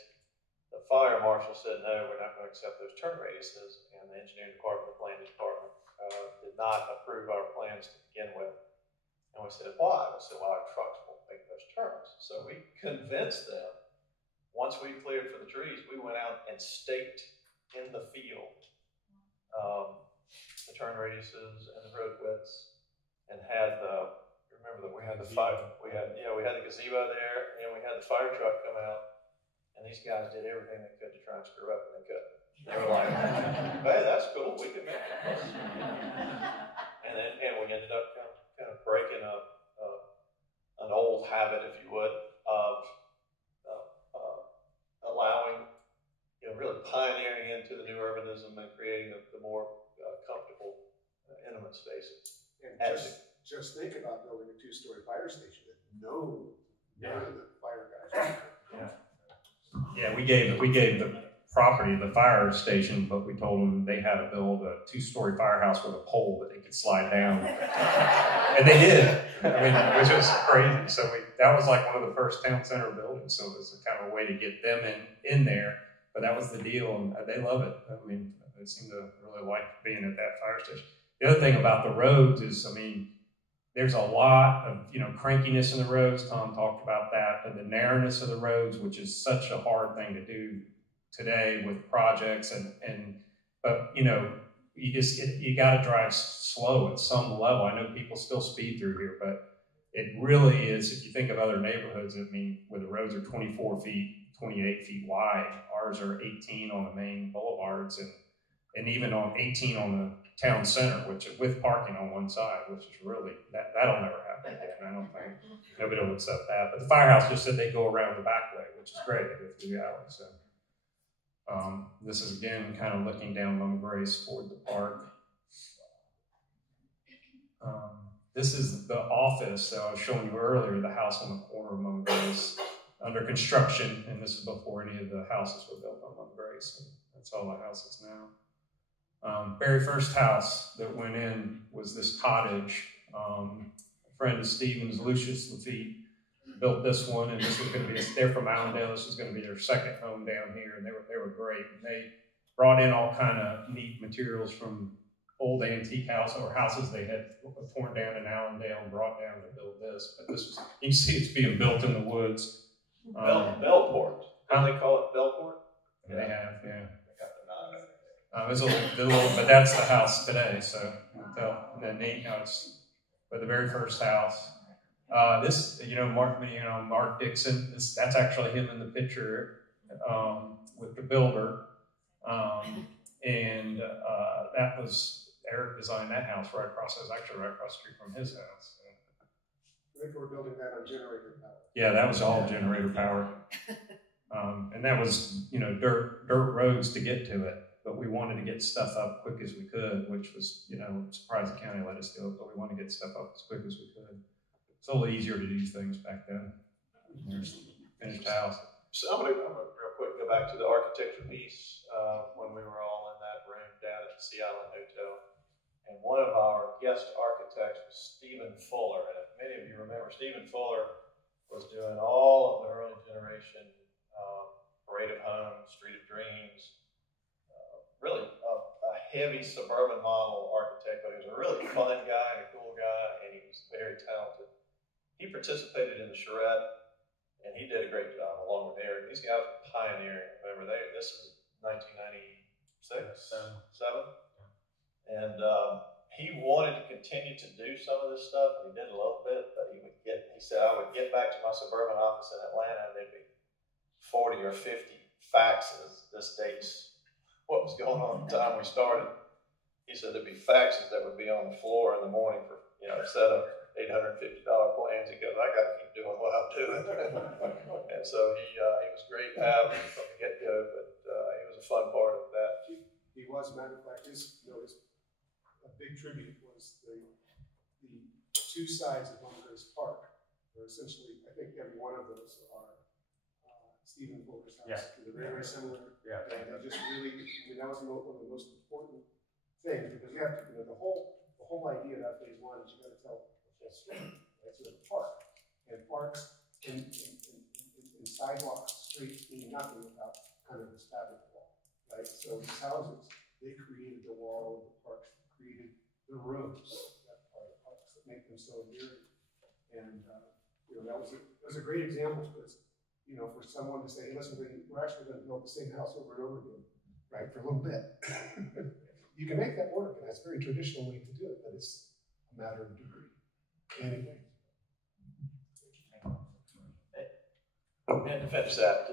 the fire marshal said, no, we're not going to accept those turn radiuses, and the engineering department, the planning department, did not approve our plans to begin with. And we said, why? We said, well, our trucks won't make those turns. So we convinced them, once we cleared for the trees, we went out and staked in the field the turn radiuses and the road widths, and had we had the gazebo there, and we had the fire truck come out, and these guys did everything they could to try and screw up, and they couldn't. They were like, hey, that's cool, we can make it. And we ended up kind of breaking up an old habit, if you would, of allowing, really pioneering into the new urbanism and creating the more comfortable, intimate spaces. And just think about building a 2-story fire station that no we gave the property, the fire station, but we told them they had to build a 2-story firehouse with a pole that they could slide down. And they did. I mean, which was crazy. So that was like one of the first town center buildings. So it was a kind of a way to get them in there. But that was the deal, and they love it. I mean, they seem to really like being at that fire station. The other thing about the roads is, I mean, there's a lot of, crankiness in the roads. Tom talked about that, and the narrowness of the roads, which is such a hard thing to do today with projects, but you got to drive slow at some level. I know people still speed through here, but it really is, if you think of other neighborhoods, I mean, where the roads are 24 feet, 28 feet wide, ours are 18 on the main boulevards, and even on 18 on the town center, which with parking on one side, which is really, that'll never happen again. I don't think nobody will accept that. But the firehouse just said they go around the back way, which is great. They go through the alley. So this is again kind of looking down Mama Grace toward the park. This is the office that I was showing you earlier, the house on the corner of Mama Grace, under construction, and this is before any of the houses were built on Mama Grace. And that's all the houses now. Very first house that went in was this cottage. A friend of Stephen's, Lucius Lafitte, built this one, and this was going to be, they're from Allendale, this was going to be their second home down here, and they were great. And they brought in all kind of neat materials from old antique houses or houses they had torn down in Allendale and brought down to build this. But this was, you can see it's being built in the woods. Bellport. How do they call it? Bellport? They have, yeah. It's a little, but that's the house today. So and then it's but the very first house. This, Mark Dixon. That's actually him in the picture with the builder, and that was Eric designed that house right across. It was actually right across the street from his house. I think we're building that on generator power. Yeah, that was all generator power, and that was dirt roads to get to it. But we wanted to get stuff up quick as we could, which was, surprised the county let us do it, but we wanted to get stuff up as quick as we could. It's a little easier to do things back then. There's finished house. So I'm gonna real quick go back to the architecture piece when we were all in that room down at the Sea Island Hotel. And one of our guest architects was Stephen Fuller. And if many of you remember, Stephen Fuller was doing all of the early generation Parade of Homes, Street of Dreams, really a heavy suburban model architect, but he was a really fun guy and a cool guy, and he was very talented. He participated in the charrette, and he did a great job along with Eric. These guys were pioneering. Remember, this is 1996, 7, and he wanted to continue to do some of this stuff, and he did a little bit, but he said, I would get back to my suburban office in Atlanta, and there'd be 40 or 50 faxes. This date's what was going on at the time we started. He said there'd be faxes that would be on the floor in the morning for, set up $850 plans. He goes, I got to keep doing what I'm doing. And so he was great to have from the get-go, but he was a fun part of that. He was, matter of fact, a big tribute was the two sides of Mama Grace Park. Were essentially, I think every one of those are Stephen Fuller's house. Yeah. They're very, very similar. Yeah. And they just really, that was one of the most important things, because you have to, the whole idea of that phase one is you got to tell the full story. Right? So the park. And parks and sidewalks, streets mean nothing without kind of this fabric wall. Right? So these houses, they created the wall of the parks, they created the rooms that are the parks that make them so endearing. And that was a great example, because for someone to say, hey, listen, we're actually going to build the same house over and over again, right, for a little bit. You can make that work, and that's a very traditional way to do it, but it's a matter of degree. Anyway. And to finish that,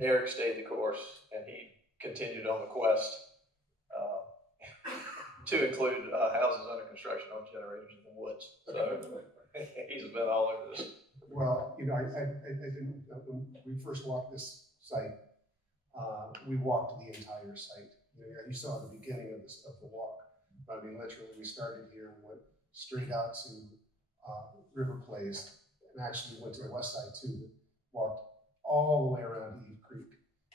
Eric stayed the course, and he continued on the quest to include houses under construction on generators in the woods. So he's been all over this. Well, I didn't, when we first walked this site, we walked the entire site. You saw the beginning of the walk. I mean, literally, we started here and went straight out to River Place, and actually went to the west side too. Walked all the way around Eve Creek.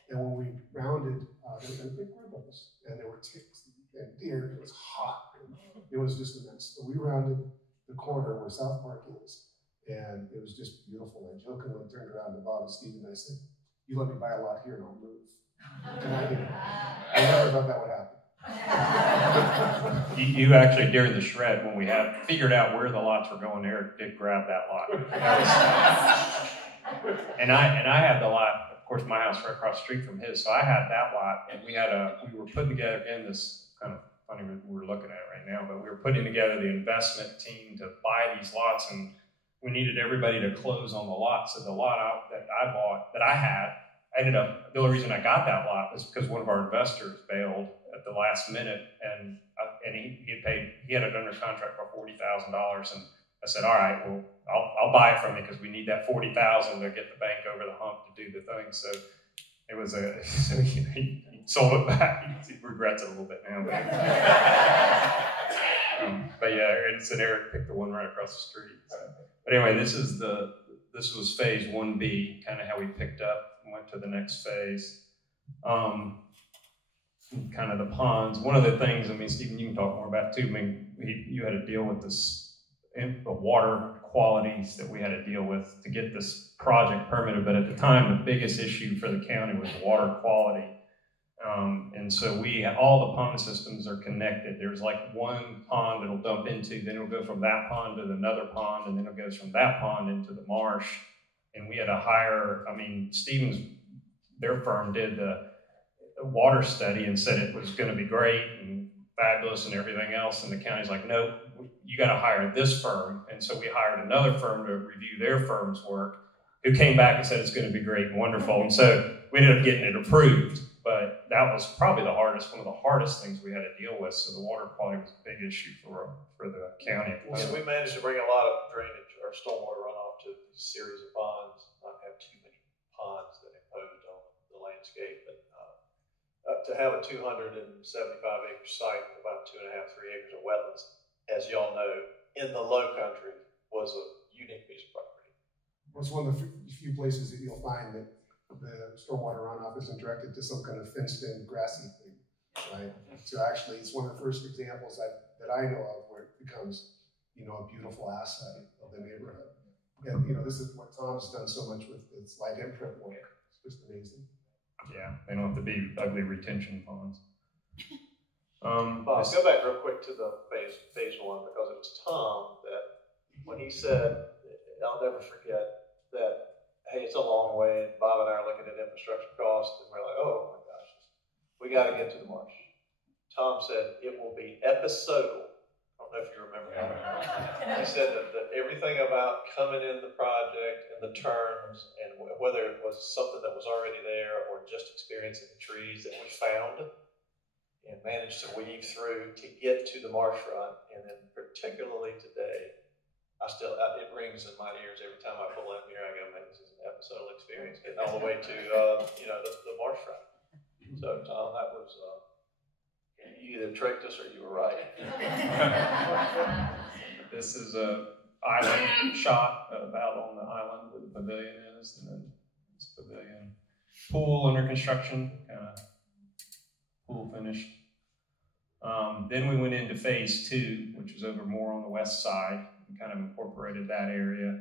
And when we rounded, there was a big group of us, and there were ticks and deer. It was hot. It was just a mess. So we rounded the corner where South Park is, and it was just beautiful. I jokingly turned around to Bob and Steve, and I said, "You let me buy a lot here, and I'll move." And I did. I never thought that would happen. You actually, during the shred, when we had figured out where the lots were going, Eric did grab that lot. And I had the lot, of course, my house right across the street from his, so I had that lot, and we were putting together, again, this kind of funny we're looking at it right now, but we were putting together the investment team to buy these lots, and we needed everybody to close on the lot. So the lot that I bought, that I had, ended up, the only reason I got that lot was because one of our investors bailed at the last minute, and he had it under contract for $40,000, and I said, all right, well, I'll buy it from you because we need that $40,000 to get the bank over the hump to do the thing. So it was so he sold it back. He regrets it a little bit now. But yeah, Eric picked the one right across the street. So. But anyway, this was phase 1B, kind of how we picked up and went to the next phase. Kind of the ponds. One of the things, I mean, Stephen, you can talk more about too. I mean, you had to deal with the water qualities that we had to deal with to get this project permitted. But at the time, the biggest issue for the county was water quality. And so all the pond systems are connected. There's like one pond it'll dump into, then it'll go from that pond to another pond, and then it goes from that pond into the marsh. And we had to hire, I mean, their firm did the water study and said it was going to be great and fabulous and everything else. And the county's like, no, you got to hire this firm. And so we hired another firm to review their firm's work, who came back and said it's going to be great and wonderful. And so we ended up getting it approved. But that was probably one of the hardest things we had to deal with. So the water quality was a big issue for the county. Well, so we managed to bring a lot of drainage or stormwater runoff to a series of ponds, not have too many ponds that imposed on the landscape. But to have a 275-acre site, about 2.5, 3 acres of wetlands, as y'all know, in the low country, was a unique piece of property. It's one of the few places that you'll find that the stormwater runoff isn't directed to some kind of fenced-in grassy thing, right? So actually, it's one of the first examples that I know of where it becomes, a beautiful asset of the neighborhood. And this is what Tom's done so much with its light imprint work. It's just amazing. Yeah, they don't have to be ugly retention ponds. Bob, go back real quick to the phase 1, because it was Tom that, when he said, I'll never forget that, hey, it's a long way, and Bob and I are looking at infrastructure costs, and we're like, oh my gosh, we got to get to the marsh. Tom said it will be episodal. I don't know if you remember that. He said that everything about coming in the project and the terms, and whether it was something that was already there or just experiencing the trees that we found and managed to weave through to get to the marsh front, and then particularly today, it rings in my ears every time I pull in here. I go, man, this is an episodal experience, getting all the way to the marsh front. So Tom, that was you either tricked us or you were right. This is a island shot out on the island where the pavilion is, and then this pavilion pool under construction, kind of pool finished. Then we went into phase 2, which was over more on the west side. Kind of incorporated that area.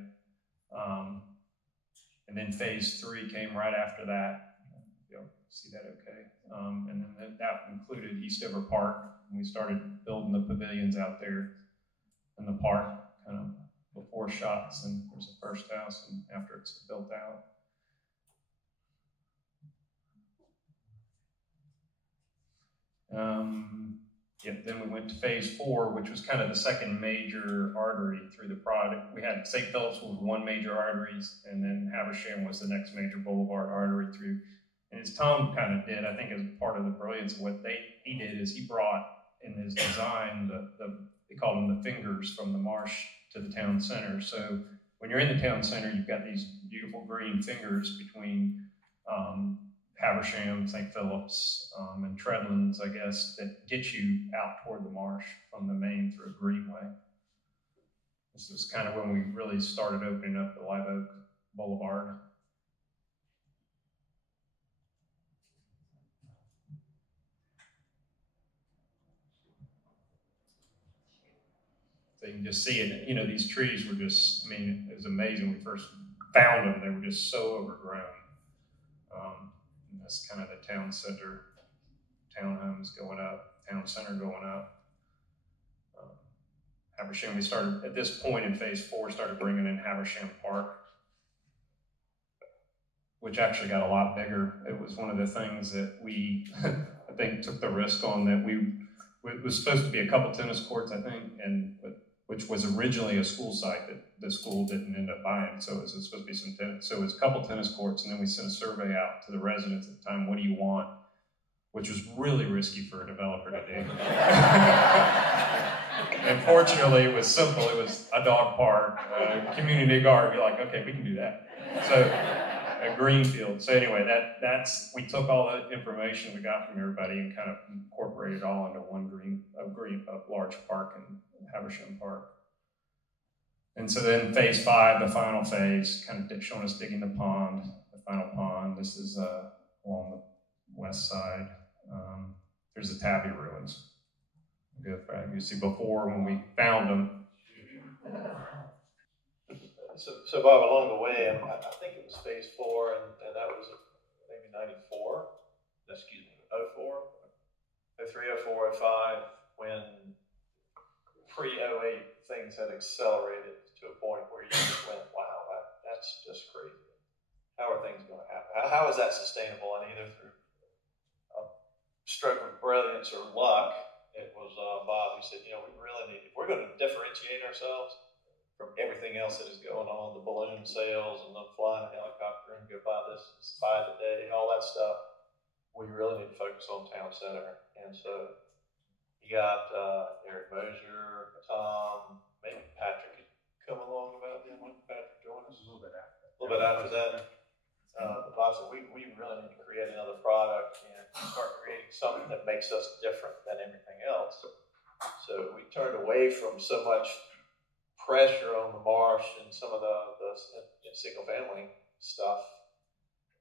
And then phase 3 came right after that. You'll see that okay. And then that included Eastover Park. And we started building the pavilions out there in the park, kind of before shots. And there's the first house and after it's built out. Then we went to phase 4, which was kind of the second major artery through the product. We had St. Philip's was one major arteries, and then Habersham was the next major boulevard artery through. And as Tom kind of did, I think as part of the brilliance of what he did is he brought in his design they called them the fingers from the marsh to the town center. So when you're in the town center, you've got these beautiful green fingers between Habersham, St. Philip's, and Treadlands, I guess, that get you out toward the marsh from the main through a greenway. This is kind of when we really started opening up the Live Oak Boulevard. you can just see it. You know, these trees were just, I mean, it was amazing. When we first found them, they were just so overgrown. And that's kind of the town center, townhomes going up, town center going up. Habersham, we started, at this point in phase 4, started bringing in Habersham Park, which actually got a lot bigger. It was one of the things that we, I think, took the risk on, that it was supposed to be a couple tennis courts, I think, which was originally a school site that the school didn't end up buying. So it was supposed to be some tennis. So it was a couple tennis courts, and then we sent a survey out to the residents at the time, what do you want? Which was really risky for a developer to do. And fortunately, it was simple. It was a dog park, a community garden. You're like, okay, we can do that. So a green field. So anyway, we took all the information we got from everybody and kind of incorporated it all into one a large park in Habersham Park. And so then phase 5, the final phase, kind of showing us digging the pond, the final pond. This is along the west side. There's the Tabby ruins. You see before when we found them. So Bob, along the way, I think it was phase 4, and that was maybe 94, excuse me, 04, 03, 04, 05, when pre-08 things had accelerated to a point where you just went, wow, that's just crazy. How are things going to happen? How is that sustainable? And either through a stroke of brilliance or luck, it was Bob who said, you know, we really need, if we're going to differentiate ourselves from everything else that is going on, the balloon sales and the flying a helicopter and go buy this, buy the day, all that stuff, we really need to focus on town center. And so you got Eric Mosier, Tom, maybe Patrick had come along about then. When did Patrick join us? A little bit after that. But Bob said, we really need to create another product and start creating something that makes us different than everything else. So we turned away from so much pressure on the marsh and some of the single family stuff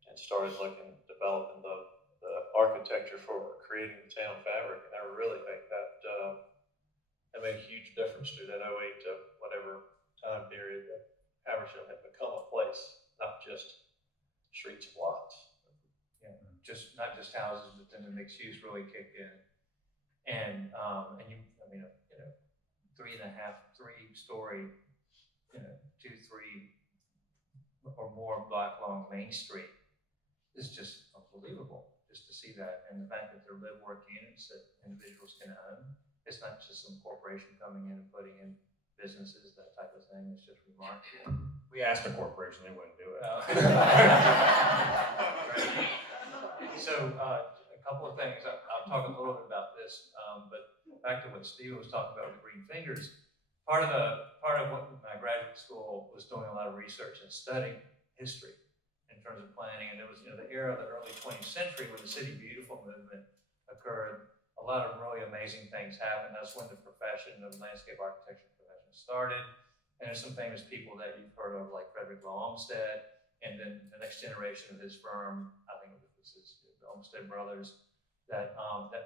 and started developing the architecture for creating the town fabric. And I really think that made a huge difference through that 08 to whatever time period that Habersham had become a place, not just streets and lots. Yeah, not just houses, but then the mixed use really kicked in. And you, I mean, 3.5, 3-story, 2, 3 or more block long Main Street is just unbelievable just to see that. And the fact that they're live work units that individuals can own. It's not just some corporation coming in and putting in businesses, that type of thing. It's just remarkable. We asked a corporation, they wouldn't do it. So a couple of things. I'll talk a little bit about this, but back to what Steve was talking about with the green fingers. Part of what my graduate school was doing a lot of research and studying history in terms of planning, and it was the era of the early 20th century when the City Beautiful movement occurred. A lot of really amazing things happened. That's when the profession of landscape architecture profession started. And there's some famous people that you've heard of, like Frederick Law Olmsted, and then the next generation of his firm, I think it was the Olmsted brothers, that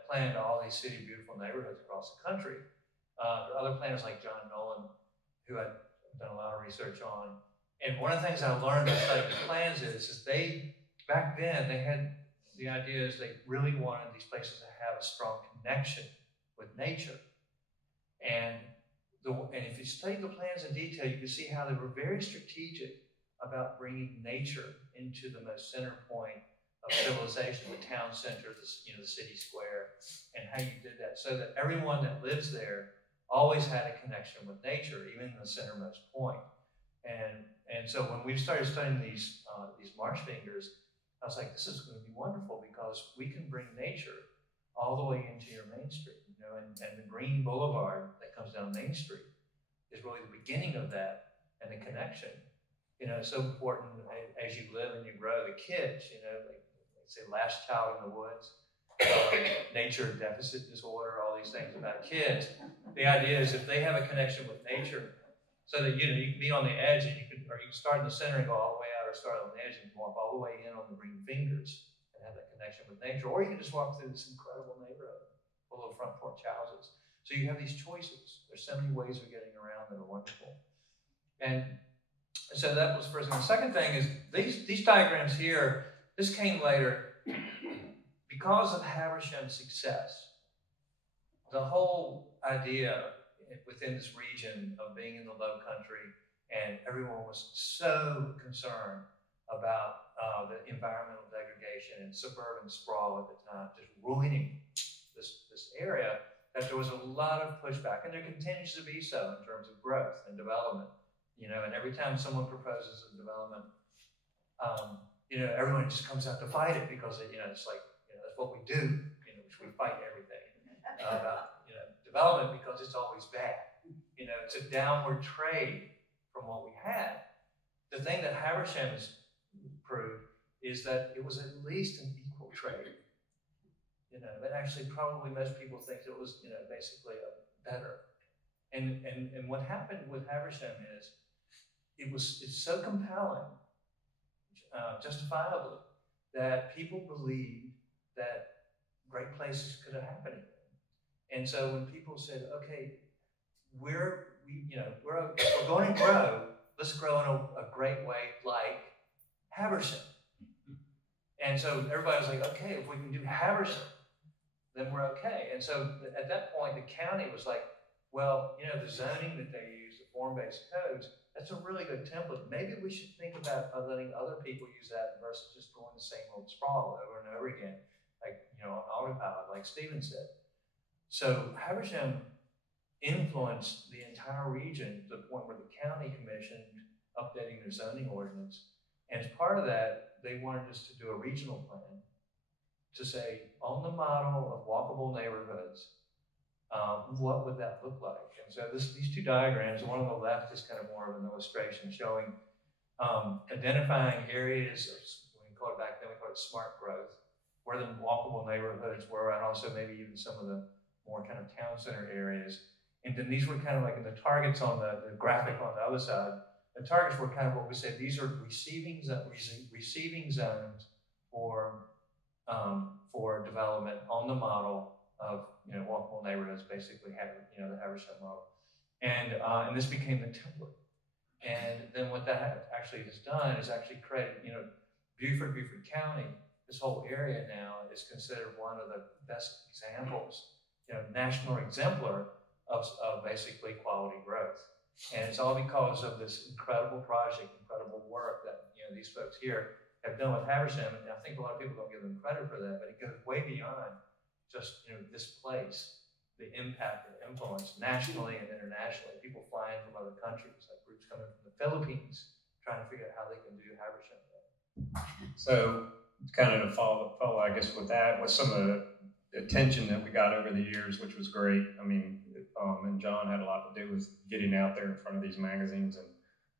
planned all these City Beautiful neighborhoods across the country. There are other planners like John Nolan, who I've done a lot of research on. And one of the things I learned by studying the plans is back then, they had the idea is they really wanted these places to have a strong connection with nature. And if you study the plans in detail, you can see how they were very strategic about bringing nature into the most center point of civilization, the town center, the city square, and how you did that so that everyone that lives there always had a connection with nature, even in the centermost point. And so when we started studying these marsh fingers, I was like, this is going to be wonderful because we can bring nature all the way into your Main Street, and the green boulevard that comes down Main Street is really the beginning of that and the connection. It's so important as you live and you grow. The kids, like they say, last child in the woods, nature deficit disorder, all these things about kids. The idea is if they have a connection with nature, so that you can be on the edge and you can start in the center and go all the way out, or start on the edge and walk all the way in on the green fingers and have that connection with nature. Or you can just walk through this incredible neighborhood full of front porch houses. So you have these choices. There's so many ways of getting around that are wonderful. And so that was the first thing. The second thing is these diagrams here, this came later because of Habersham's success. The whole idea within this region of being in the low country, and everyone was so concerned about the environmental degradation and suburban sprawl at the time, just ruining this area, that there was a lot of pushback, and there continues to be so in terms of growth and development. And every time someone proposes a development, everyone just comes out to fight it because it's like, that's what we do, which we fight everything about, development because it's always bad. It's a downward trade from what we had. The thing that Habersham has proved is that it was at least an equal trade. But actually probably most people think it was, basically a better. And what happened with Habersham is it's so compelling, justifiably, that people believed that great places could have happened. And so when people said, okay, we're going to grow, let's grow in a great way like Habersham. And so everybody was like, okay, if we can do Habersham, then we're okay. And so at that point, the county was like, well, the zoning that they use, the form-based codes, that's a really good template. Maybe we should think about letting other people use that versus just going the same old sprawl over and over again, like, on autopilot, like Stephen said. So Habersham influenced the entire region to the point where the county commissioned updating their zoning ordinance. And as part of that, they wanted us to do a regional plan to say, on the model of walkable neighborhoods, what would that look like? And so these two diagrams, the one on the left is kind of more of an illustration showing identifying areas, we call it back then, we call it smart growth, where the walkable neighborhoods were, and also maybe even some of the more kind of town center areas. And then these were kind of like in the targets on the graphic on the other side. The targets were kind of what we said, these are receiving zones for development on the model of walkable neighborhoods, basically the Habersham model, and this became the template. And then what that actually has done is actually created Beaufort County. This whole area now is considered one of the best examples, national exemplar of basically quality growth. And it's all because of this incredible project, incredible work that these folks here have done with Habersham. And I think a lot of people don't give them credit for that, but it goes way beyond just this place, the impact and influence nationally and internationally. People flying from other countries, like groups coming from the Philippines, trying to figure out how they can do Habersham. So kind of to follow, I guess, with that, with some of the attention that we got over the years, which was great. I mean, and John had a lot to do with getting out there in front of these magazines and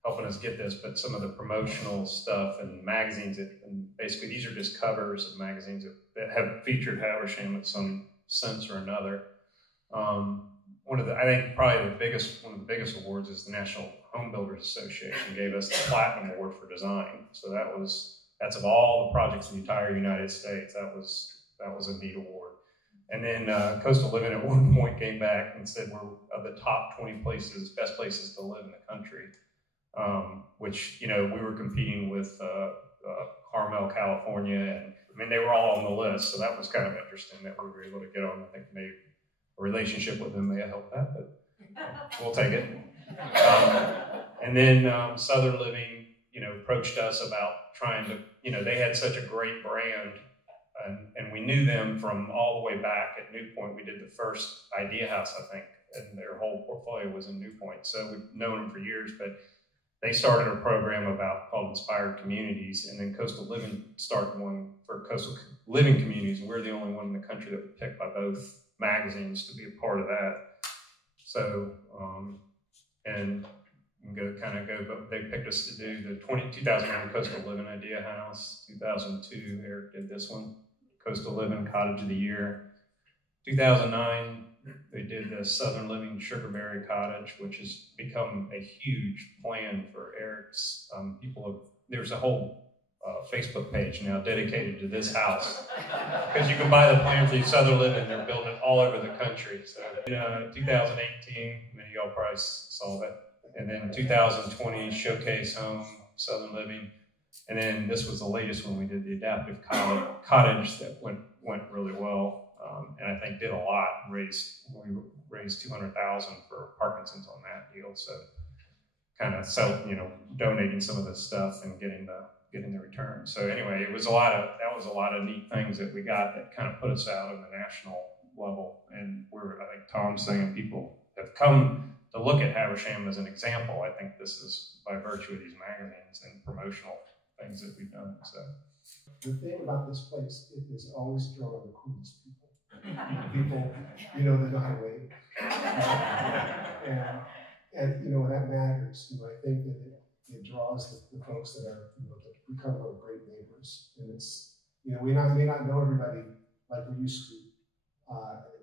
helping us get this, but some of the promotional stuff and magazines, and basically these are just covers of magazines that have featured Habersham in some sense or another. I think probably one of the biggest awards is the National Home Builders Association gave us the Platinum Award for Design. So that's of all the projects in the entire United States, that was a neat award. And then Coastal Living at one point came back and said we're of the top 20 best places to live in the country, which, we were competing with Carmel, California, and I mean, they were all on the list, so that was kind of interesting that we were able to get on. I think maybe a relationship with them may have helped that, but we'll take it. And then Southern Living, approached us about trying to, they had such a great brand, and we knew them from all the way back at Newpoint. We did the first Idea House, I think, and their whole portfolio was in Newpoint. So we've known them for years, but they started a program called Inspired Communities, and then Coastal Living started one for coastal living communities, and we're the only one in the country that was picked by both magazines to be a part of that. So, and but they picked us to do the 2009 Coastal Living Idea House, 2002, Eric did this one, Coastal Living Cottage of the Year. 2009, they did the Southern Living Sugarberry Cottage, which has become a huge plan for Eric's. There's a whole Facebook page now dedicated to this house, because you can buy the plan for Southern Living. They're building it all over the country. So, 2018, many of y'all probably saw that. And then 2020, Showcase Home, Southern Living. And then this was the latest one we did, the adaptive cottage that went really well. And I think did a lot. We raised $200,000 for Parkinson's on that deal. So kind of donating some of this stuff and getting the return. So anyway, that was a lot of neat things that we got that kind of put us out on the national level. And I think Tom's saying people have come to look at Habersham as an example. I think this is by virtue of these magazines and promotional things that we've done. So the thing about this place, it is always drawn the coolest people. People, they know how to wait. And that matters. I think that it draws the folks that are, that become great neighbors. And it's, we may not know everybody like we used to,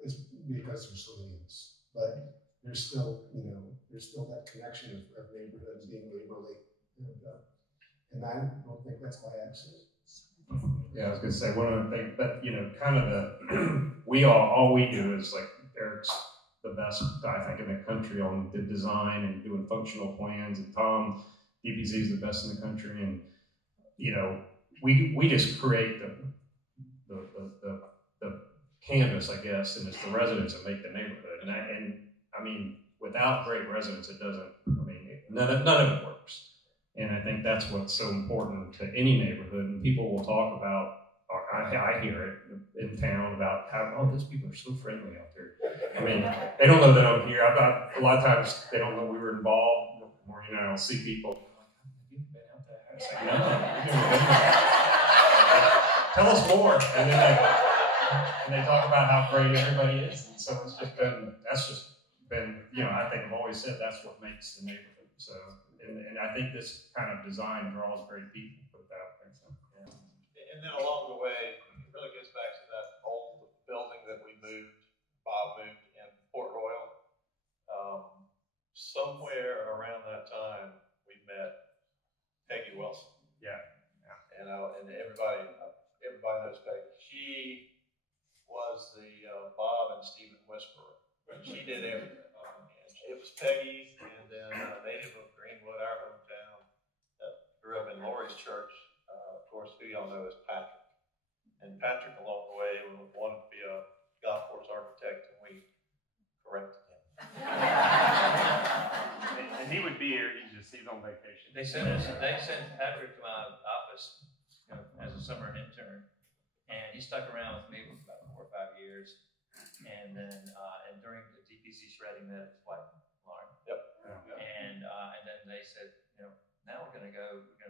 it's because there's so many of us. But there's still, that connection of neighborhoods being neighborly. And I don't think that's by accident. Yeah, I was going to say one of the things, but kind of all we do is like Eric's the best, I think, in the country on the design and doing functional plans, and Tom, DPZ is the best in the country, and we just create the canvas, I guess, and it's the residents that make the neighborhood, and I mean, without great residents, it doesn't. I mean, none of it works. And I think that's what's so important to any neighborhood. And people will talk about, or I hear it in town about how, those people are so friendly out there. I mean, they don't know that I'm here. A lot of times they don't know we were involved. Or, I'll see people, have you been out there? I say, no, tell us more. And then they talk about how great everybody is. And so that's just been, I think I've always said that's what makes the neighborhood. So, and I think this kind of design draws great people with that. So, yeah. And then along the way, it really gets back to that old building that Bob moved in Port Royal. Somewhere around that time, we met Peggy Wilson. Yeah. And everybody knows Peggy. She was the Bob and Stephen whisperer. She did everything. It was Peggy, and then a native of Greenwood, our hometown, grew up in Laurie's church. Of course, who y'all know is Patrick. And Patrick, along the way, wanted to be a golf course architect, and we corrected him. And he would be here. He's on vacation. They sent Patrick to my office, as a summer intern, and he stuck around with me for about 4 or 5 years. And then, and during the DPC shredding, met his wife, Lauren. Yep. And then they said, now we're going to go to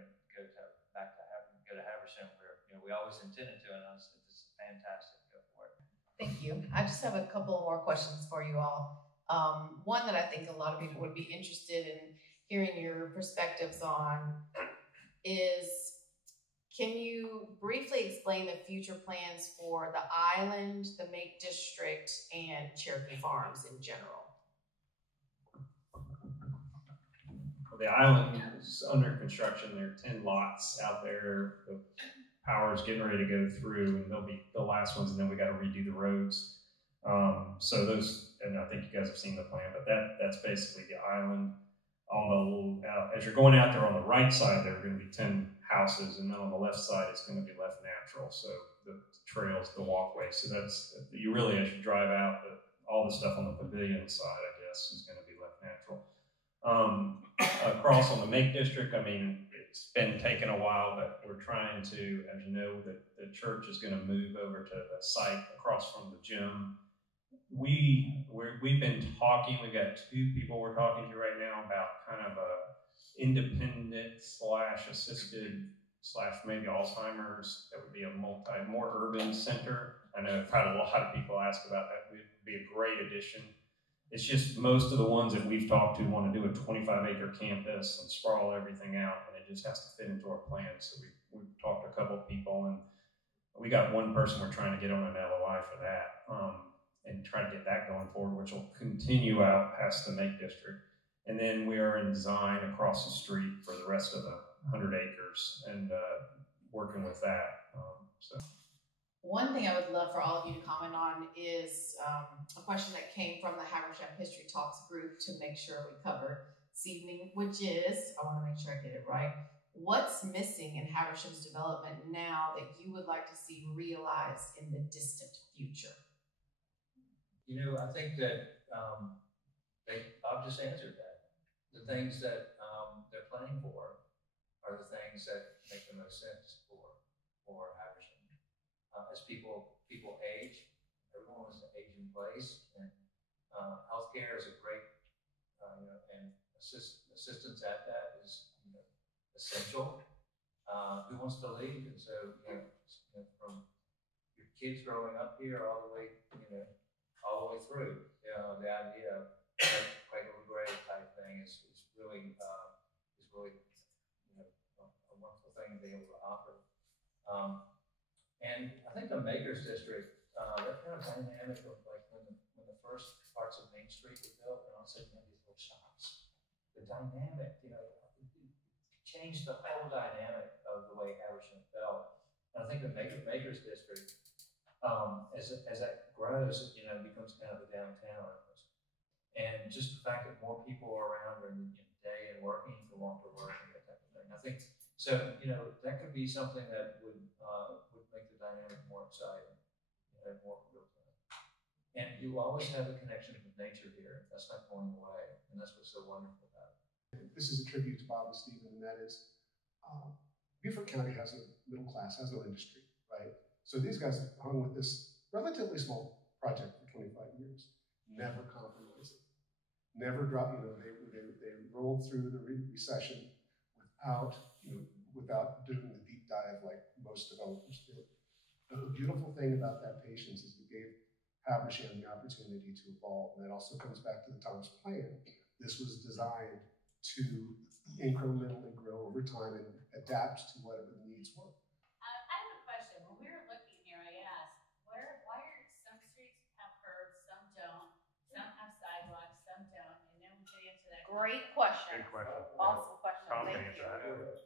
Habersham, where we always intended to, and I said, this is fantastic. Go for it. Thank you. I just have a couple more questions for you all. One that I think a lot of people would be interested in hearing your perspectives on is, can you briefly explain the future plans for the Island, the Make District, and Cherokee Farms in general? The Island is under construction. There are 10 lots out there. The power's getting ready to go through, and they'll be the last ones, and then we got to redo the roads. So those, and I think you guys have seen the plan, but that's basically the Island. As you're going out there on the right side, there are going to be 10 houses, and then on the left side, it's going to be left natural. So the trails, the walkways. So that's, you really, as you drive out, all the stuff on the pavilion side, I guess, is going to be left natural. Across on the Make District, I mean, it's been taking a while, but we're trying to, as you know, the church is going to move over to the site across from the gym. We've been talking, we've got 2 people we're talking to right now about kind of a independent / assisted / maybe Alzheimer's. That would be a more urban center. I know I've had a lot of people ask about that. It would be a great addition. It's just most of the ones that we've talked to want to do a 25-acre campus and sprawl everything out, and it just has to fit into our plan. So we've talked to a couple of people, and we got one person we're trying to get on an LOI for that, and try to get that going forward, which will continue out past the Make District. And then we are in design across the street for the rest of the 100 acres. And working with that. One thing I would love for all of you to comment on is a question that came from the Habersham History Talks group to make sure we cover this evening, which is, I want to make sure I get it right, what's missing in Habersham's development now that you would like to see realized in the distant future? You know, I think that Bob just answered that. The things that they're planning for are the things that make the most sense for Habersham. As people age, everyone wants to age in place, and healthcare is a great, and assistance at that is essential. Who wants to leave? And so, from your kids growing up here all the way, all the way through, the idea of cradle to grave type thing is really a wonderful thing to be able to offer. And I think the Makers District, that kind of dynamic of like when the first parts of Main Street were built, and all of a sudden you have these little shops. The dynamic, it changed the whole dynamic of the way Habersham felt. And I think the Makers District, as that grows, becomes kind of a downtown almost. And just the fact that more people are around during the day and working, you can walk to work and that type of thing. I think so. That could be something that would make the dynamic more exciting and more real time. And you always have a connection with nature here. That's not going away, and that's what's so wonderful about it. This is a tribute to Bob and Stephen, and that is Beaufort County has a middle class, has no industry, right? So these guys have hung with this relatively small project for 25 years, never compromising, never dropped. They rolled through the recession without doing the deep dive like most developers did. But the beautiful thing about that patience is it gave Habersham the opportunity to evolve, and that also comes back to the Tom's plan. This was designed to incrementally grow over time and adapt to whatever the needs were. I have a question. When we were looking here, I asked, why are some streets have curbs, some don't, some have sidewalks, some don't, and then we get into that. Great question. Good question. Awesome question. Tom can Thank answer you. that.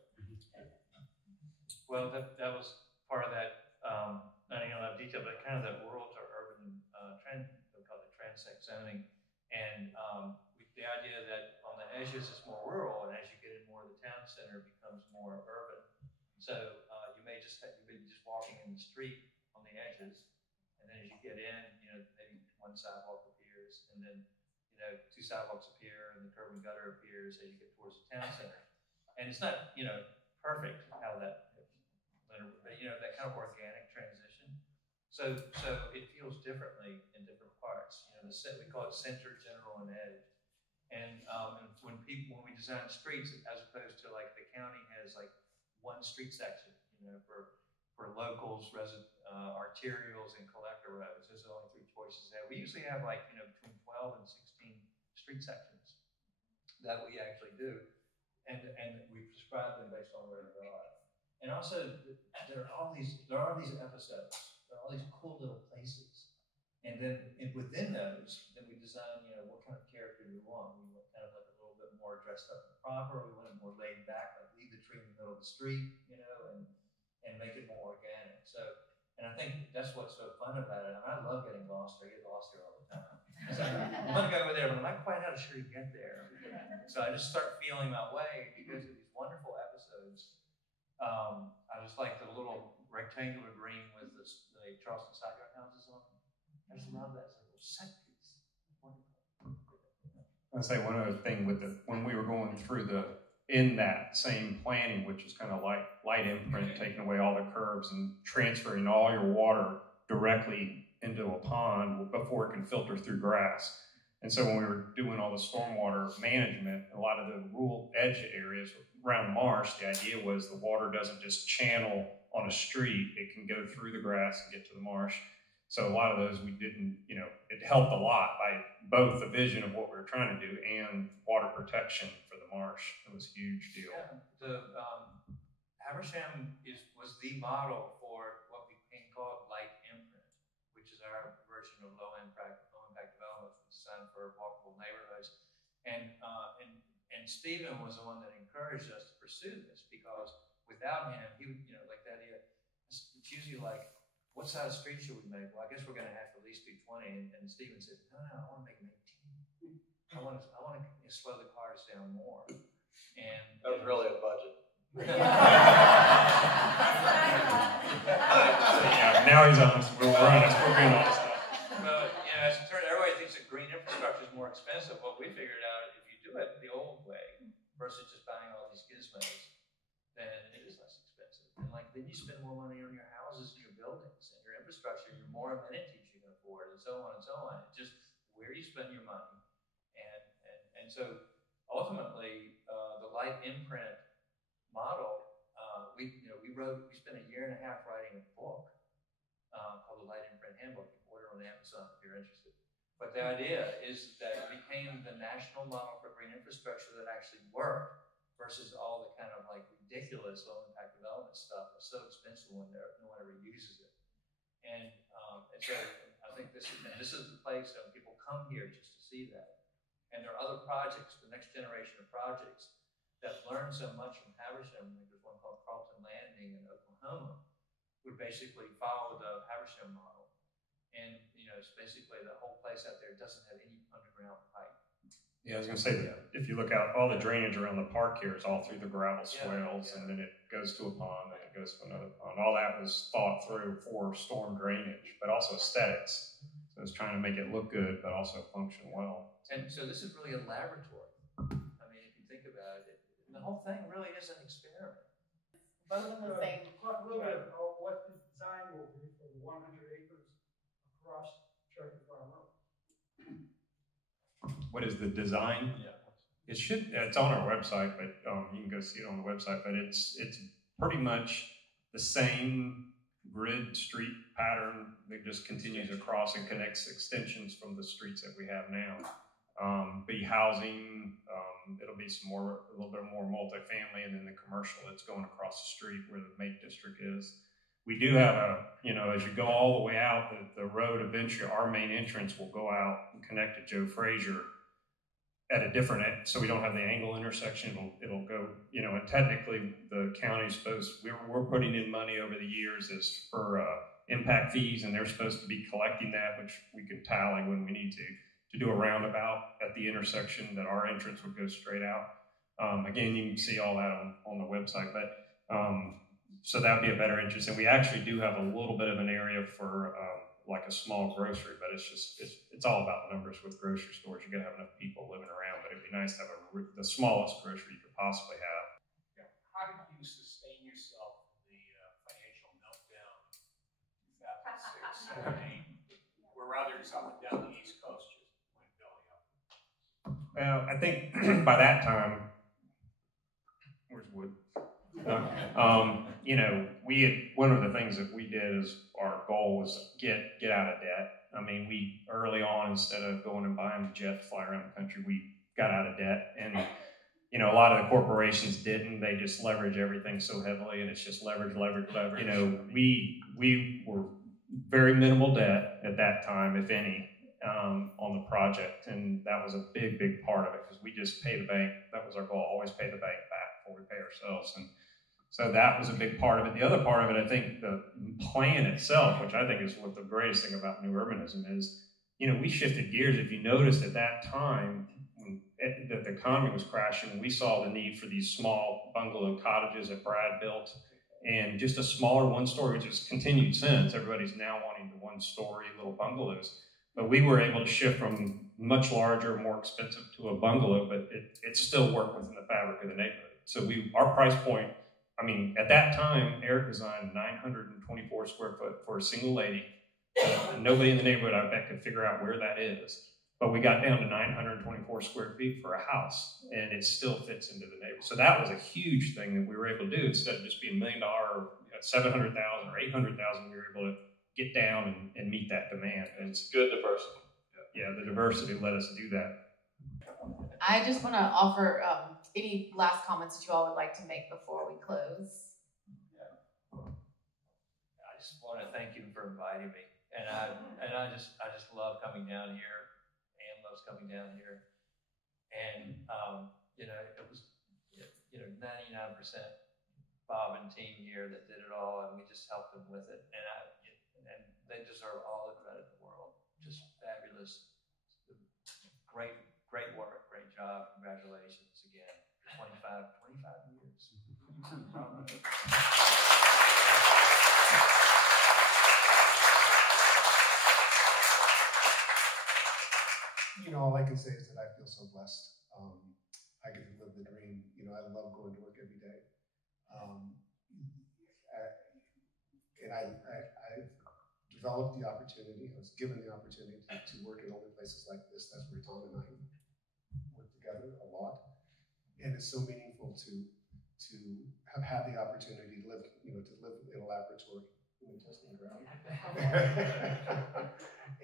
Well, that was part of that. Not in a lot of detail, but kind of that rural to urban trend. We call it transect zoning, and the idea that on the edges it's more rural, and as you get in more of the town center, it becomes more urban. So you may just be just walking in the street on the edges, and then as you get in, maybe one sidewalk appears, and then two sidewalks appear, and the curb and gutter appears as you get towards the town center. And it's not perfect how that, but that kind of organic transition. So it feels differently in different parts. We call it center, general, and edge. And when we design streets, as opposed to like the county has like one street section, for locals, arterials, and collector roads. There's only 3 choices there. We usually have like between 12 and 16 street sections that we actually do, and we prescribe them based on where they are. And also, there are these episodes. There are all these cool little places, and then within those, then we design. What kind of character do we want? We want kind of like a little bit more dressed up and proper. We want it more laid back, like leave the tree in the middle of the street, and make it more organic. So, and I think that's what's so fun about it. And I love getting lost. I get lost here all the time. It's like, I want to go over there, but I'm not quite how sure to get there. So I just start feeling my way because of these wonderful episodes. I just like the little rectangular green with the Charleston side yard houses on it. I just love that. It's like a little set piece. Wonderful. I'll say one other thing when we were going through in that same planning, which is kind of like light imprint, taking away all the curves and transferring all your water directly into a pond before it can filter through grass. And so when we were doing all the stormwater management, a lot of the rural edge areas around marsh, the idea was the water doesn't just channel on a street, it can go through the grass and get to the marsh. So a lot of those we didn't, it helped a lot by both the vision of what we were trying to do and water protection for the marsh. It was a huge deal. Yeah, Habersham was the model for what became called light imprint, which is our version of low impact development designed for walkable neighborhoods. And Stephen was the one that encouraged us to pursue this, because without him, he would, like that you like, what size street should we make? Well, I guess we're going to have to at least do 20. And Stephen said, no, I want to make them 18. I want to slow the cars down more. And that was really a budget. Yeah, now he's honest. We're honest. We're being honest. Well, as it turns out, everybody thinks that green infrastructure is more expensive. Well, we figured out if you do it the old way versus just buying all these gizmos, then it is less expensive. And then you spend more money on your houses and your buildings and your infrastructure, your more amenities you can afford, and so on and so on. It's just where you spend your money. And so ultimately, the light imprint model, we spent a year and a half writing a book called the Light Imprint Handbook. You can order it on Amazon if you're interested. But the idea is that it became the national model for green infrastructure that actually worked versus all the kind of ridiculous low impact development stuff that's so expensive when no one ever uses it. And so I think this is the place that people come here just to see that. And there are other projects, the next generation of projects, that learned so much from Habersham. There's one called Carlton Landing in Oklahoma, would basically follow the Habersham model. And it's basically the whole place out there doesn't have any underground pipe. Yeah, I was going to say that if you look out, all the drainage around the park here is all through the gravel swales, and then it goes to a pond, and it goes to another pond. All that was thought through for storm drainage, but also aesthetics. So it's trying to make it look good, but also function well. And so this is really a laboratory. I mean, if you think about it, the whole thing really is an experiment. Both of the same. Talk a little bit about what the design will be for the 100 acres across Cherokee Farm Road. What is the design? Yeah. It's on our website, but you can go see it on the website. But it's pretty much the same grid street pattern that just continues across and connects extensions from the streets that we have now. Be housing, it'll be a little bit more multifamily, and then the commercial that's going across the street where the Make District is. We do have as you go all the way out, the road eventually, our main entrance will go out and connect to Joe Frazier at a different end, so we don't have the angle intersection. It'll go, and technically the county's we're putting in money over the years as for impact fees, and they're supposed to be collecting that, which we can tally when we need to do a roundabout at the intersection that our entrance would go straight out. Again, you can see all that on the website, but so that would be a better entrance. And we actually do have a little bit of an area for like a small grocery, but it's all about numbers with grocery stores. You're gonna have enough people living around, but it'd be nice to have the smallest grocery you could possibly have. Yeah. How did you sustain yourself in the financial meltdown in 2006, 2008, where others up and down the East Coast just went belly up? Well, I think by that time, where's wood? One of the things that we did is our goal was get out of debt. I mean, we early on, instead of going and buying a jet to fly around the country, we got out of debt. And, a lot of the corporations didn't. They just leverage everything so heavily, and it's just leverage. We were very minimal debt at that time, if any, on the project. And that was a big, big part of it, because we just pay the bank. That was our goal, always pay the bank back before we pay ourselves. And so that was a big part of it. The other part of it, I think, the plan itself, which I think is what the greatest thing about new urbanism is, we shifted gears. If you noticed at that time that the economy was crashing, we saw the need for these small bungalow cottages that Brad built, and just a smaller one-story, which has continued since. Everybody's now wanting the one-story little bungalows. But we were able to shift from much larger, more expensive to a bungalow, but it still worked within the fabric of the neighborhood. So our price point, at that time, Eric designed 924 square foot for a single lady. Nobody in the neighborhood, I bet, could figure out where that is. But we got down to 924 square feet for a house, and it still fits into the neighborhood. So that was a huge thing that we were able to do. Instead of just being $1 million or $700,000 or $800,000, we were able to get down and meet that demand. And it's good diversity. Yeah, the diversity let us do that. I just want to offer any last comments that you all would like to make before we close. I just want to thank you for inviting me, and I just love coming down here. Ann loves coming down here, and it was 99% Bob and team. team here that did it all, and we just helped them with it. And they deserve all the credit in the world. Just fabulous, great work, great job. Congratulations again. 25 years. All I can say is that I feel so blessed. I get to live the dream. I love going to work every day. And I developed the opportunity, I was given the opportunity to work in only places like this. That's where Tom and I work together a lot. And it's so meaningful to have had the opportunity to live in a laboratory in a testing ground.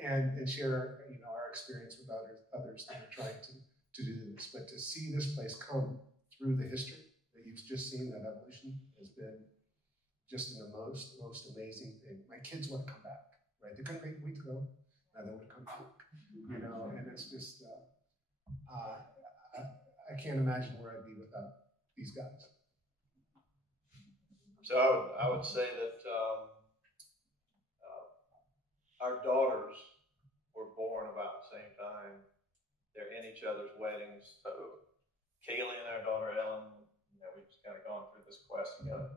and share our experience with others that are trying to do this. But to see this place come through the history that you've just seen, that evolution, has been just the most amazing thing. My kids want to come back, right? They couldn't wait to go. Now they want to come back, and it's just, I can't imagine where I'd be without these guys. So I would say that our daughters were born about the same time. They're in each other's weddings. So Kaylee and our daughter Ellen, we've just kind of gone through this quest together.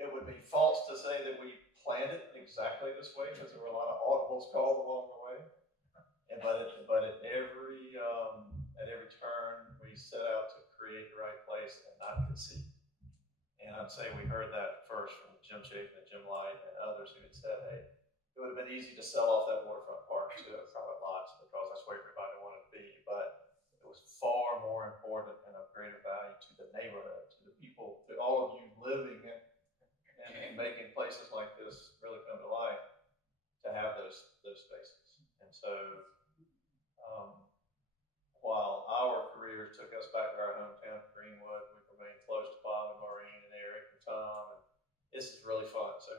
It would be false to say that we planned it exactly this way, because there were a lot of audibles called along the way. But at every turn, we set out to create the right place and not concede. And I'd say we heard that first from Jim Chafin and Jim Light and others who had said, hey, it would have been easy to sell off that waterfront park to private lots because that's where everybody wanted to be. But it was far more important and of greater value to the neighborhood, to the people, to all of you living and making places like this really come to life, to have those spaces. And so while our careers took us back to our hometown of Greenwood, we've remained close to Bob and Maureen and Eric and Tom, and this is really fun. So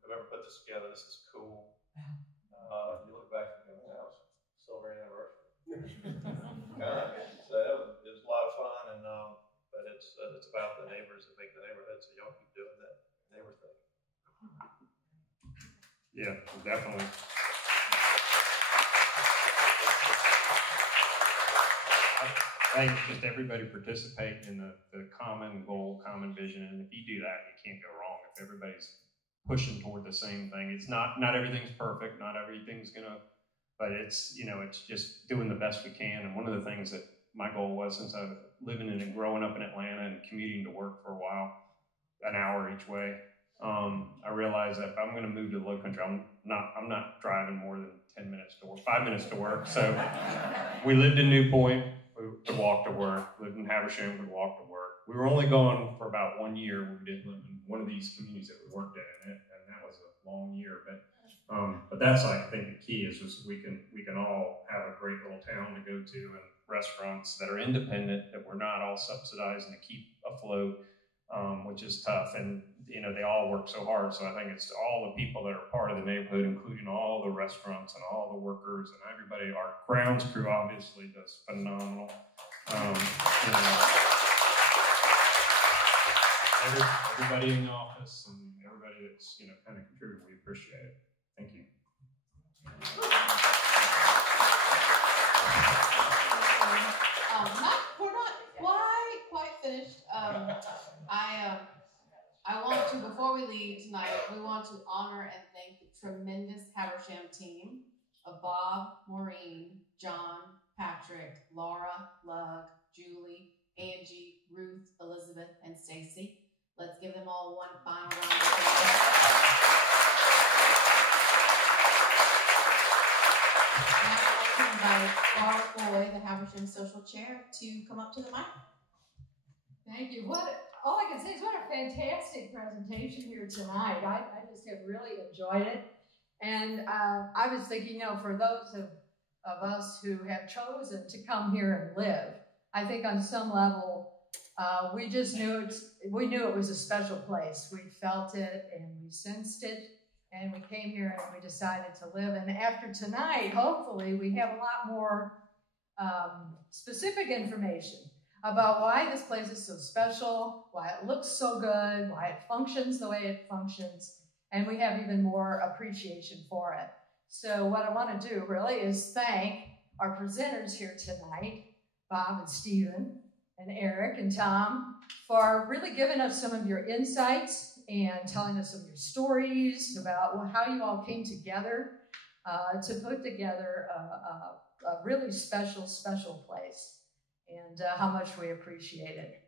whoever put this together, this is cool. You look back and go, wow, silver anniversary. So it was a lot of fun, and but it's about the neighbors that make the neighborhood. So y'all keep doing that neighbor thing. Yeah, definitely. Thank just everybody participate in the common goal, common vision, and if you do that, you can't go wrong. If everybody's pushing toward the same thing, it's not everything's perfect, not everything's but it's it's just doing the best we can. And one of the things that my goal was, since I've living and growing up in Atlanta and commuting to work for a while, an hour each way, I realized that if I'm going to move to the Low Country, I'm not driving more than 10 minutes to work, 5 minutes to work. So we lived in New Point. We would walk to work. Lived in Habersham. Would walk to work. We were only gone for about 1 year. We didn't live in one of these communities that we worked in, and that was a long year. But that's I think the key is just we can all have a great little town to go to and restaurants that are independent, that we're not all subsidizing to keep afloat, which is tough. And they all work so hard. So I think it's all the people that are part of the neighborhood, including all the restaurants and all the workers and everybody. Our grounds crew obviously does phenomenal. Everybody in the office and everybody that's kind of contributed, we appreciate it. Thank you. We're not quite finished. I want to, before we leave tonight, we want to honor and thank the tremendous Habersham team of Bob, Maureen, John, Patrick, Laura, Lug, Julie, Angie, Ruth, Elizabeth, and Stacy. Let's give them all one final round of applause. Now I'd like to invite Barbara Boy, the Habersham Social Chair, to come up to the mic. Thank you. All I can say is what a fantastic presentation here tonight. I just have really enjoyed it. And I was thinking, for those of us who have chosen to come here and live, I think on some level, we just knew it was a special place. We felt it and we sensed it, and we came here and we decided to live. And after tonight, hopefully, we have a lot more specific information. about why this place is so special, why it looks so good, why it functions the way it functions, and we have even more appreciation for it. So what I want to do really is thank our presenters here tonight, Bob and Stephen, and Eric and Tom, for really giving us some of your insights and telling us some of your stories about how you all came together to put together a really special, special place, and how much we appreciate it.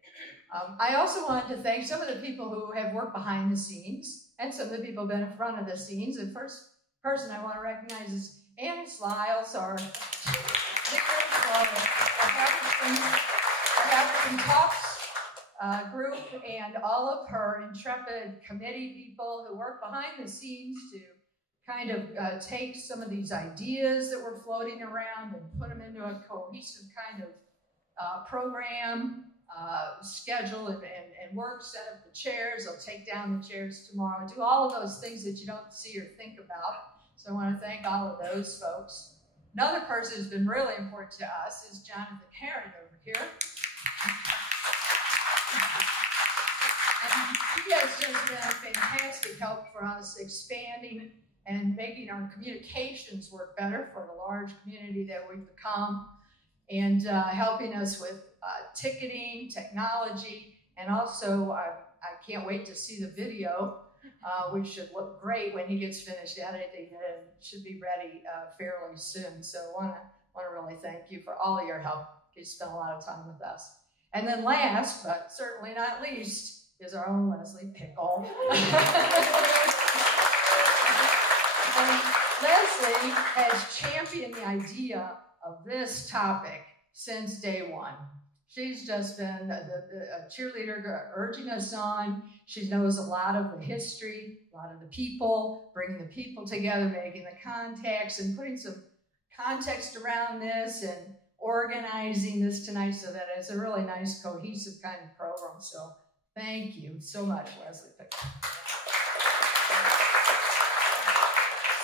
I also wanted to thank some of the people who have worked behind the scenes and some of the people who have been in front of the scenes. The first person I want to recognize is Annie Sliles, our Habersham Talks group, and all of her intrepid committee people who work behind the scenes to kind of take some of these ideas that were floating around and put them into a cohesive kind of program, schedule, and work, set up the chairs. I'll take down the chairs tomorrow, do all of those things that you don't see or think about. So I want to thank all of those folks. Another person who's been really important to us is Jonathan Herron over here. And he has just been a fantastic help for us, expanding and making our communications work better for the large community that we've become, and helping us with ticketing, technology, and also I can't wait to see the video, which should look great when he gets finished editing it, and should be ready fairly soon. So I want to really thank you for all of your help. You spent a lot of time with us. And then last, but certainly not least, is our own Leslie Pickle. And Leslie has championed the idea of this topic since day one. She's just been a cheerleader urging us on. She knows a lot of the history, a lot of the people, bringing the people together, making the contacts, and putting some context around this and organizing this tonight so that it's a really nice, cohesive kind of program. So thank you so much, Leslie Pickle.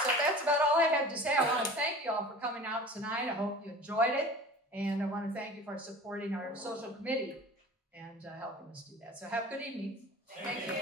So that's about all I had to say. I want to thank you all for coming out tonight. I hope you enjoyed it. And I want to thank you for supporting our social committee and helping us do that. So have a good evening. Thank you.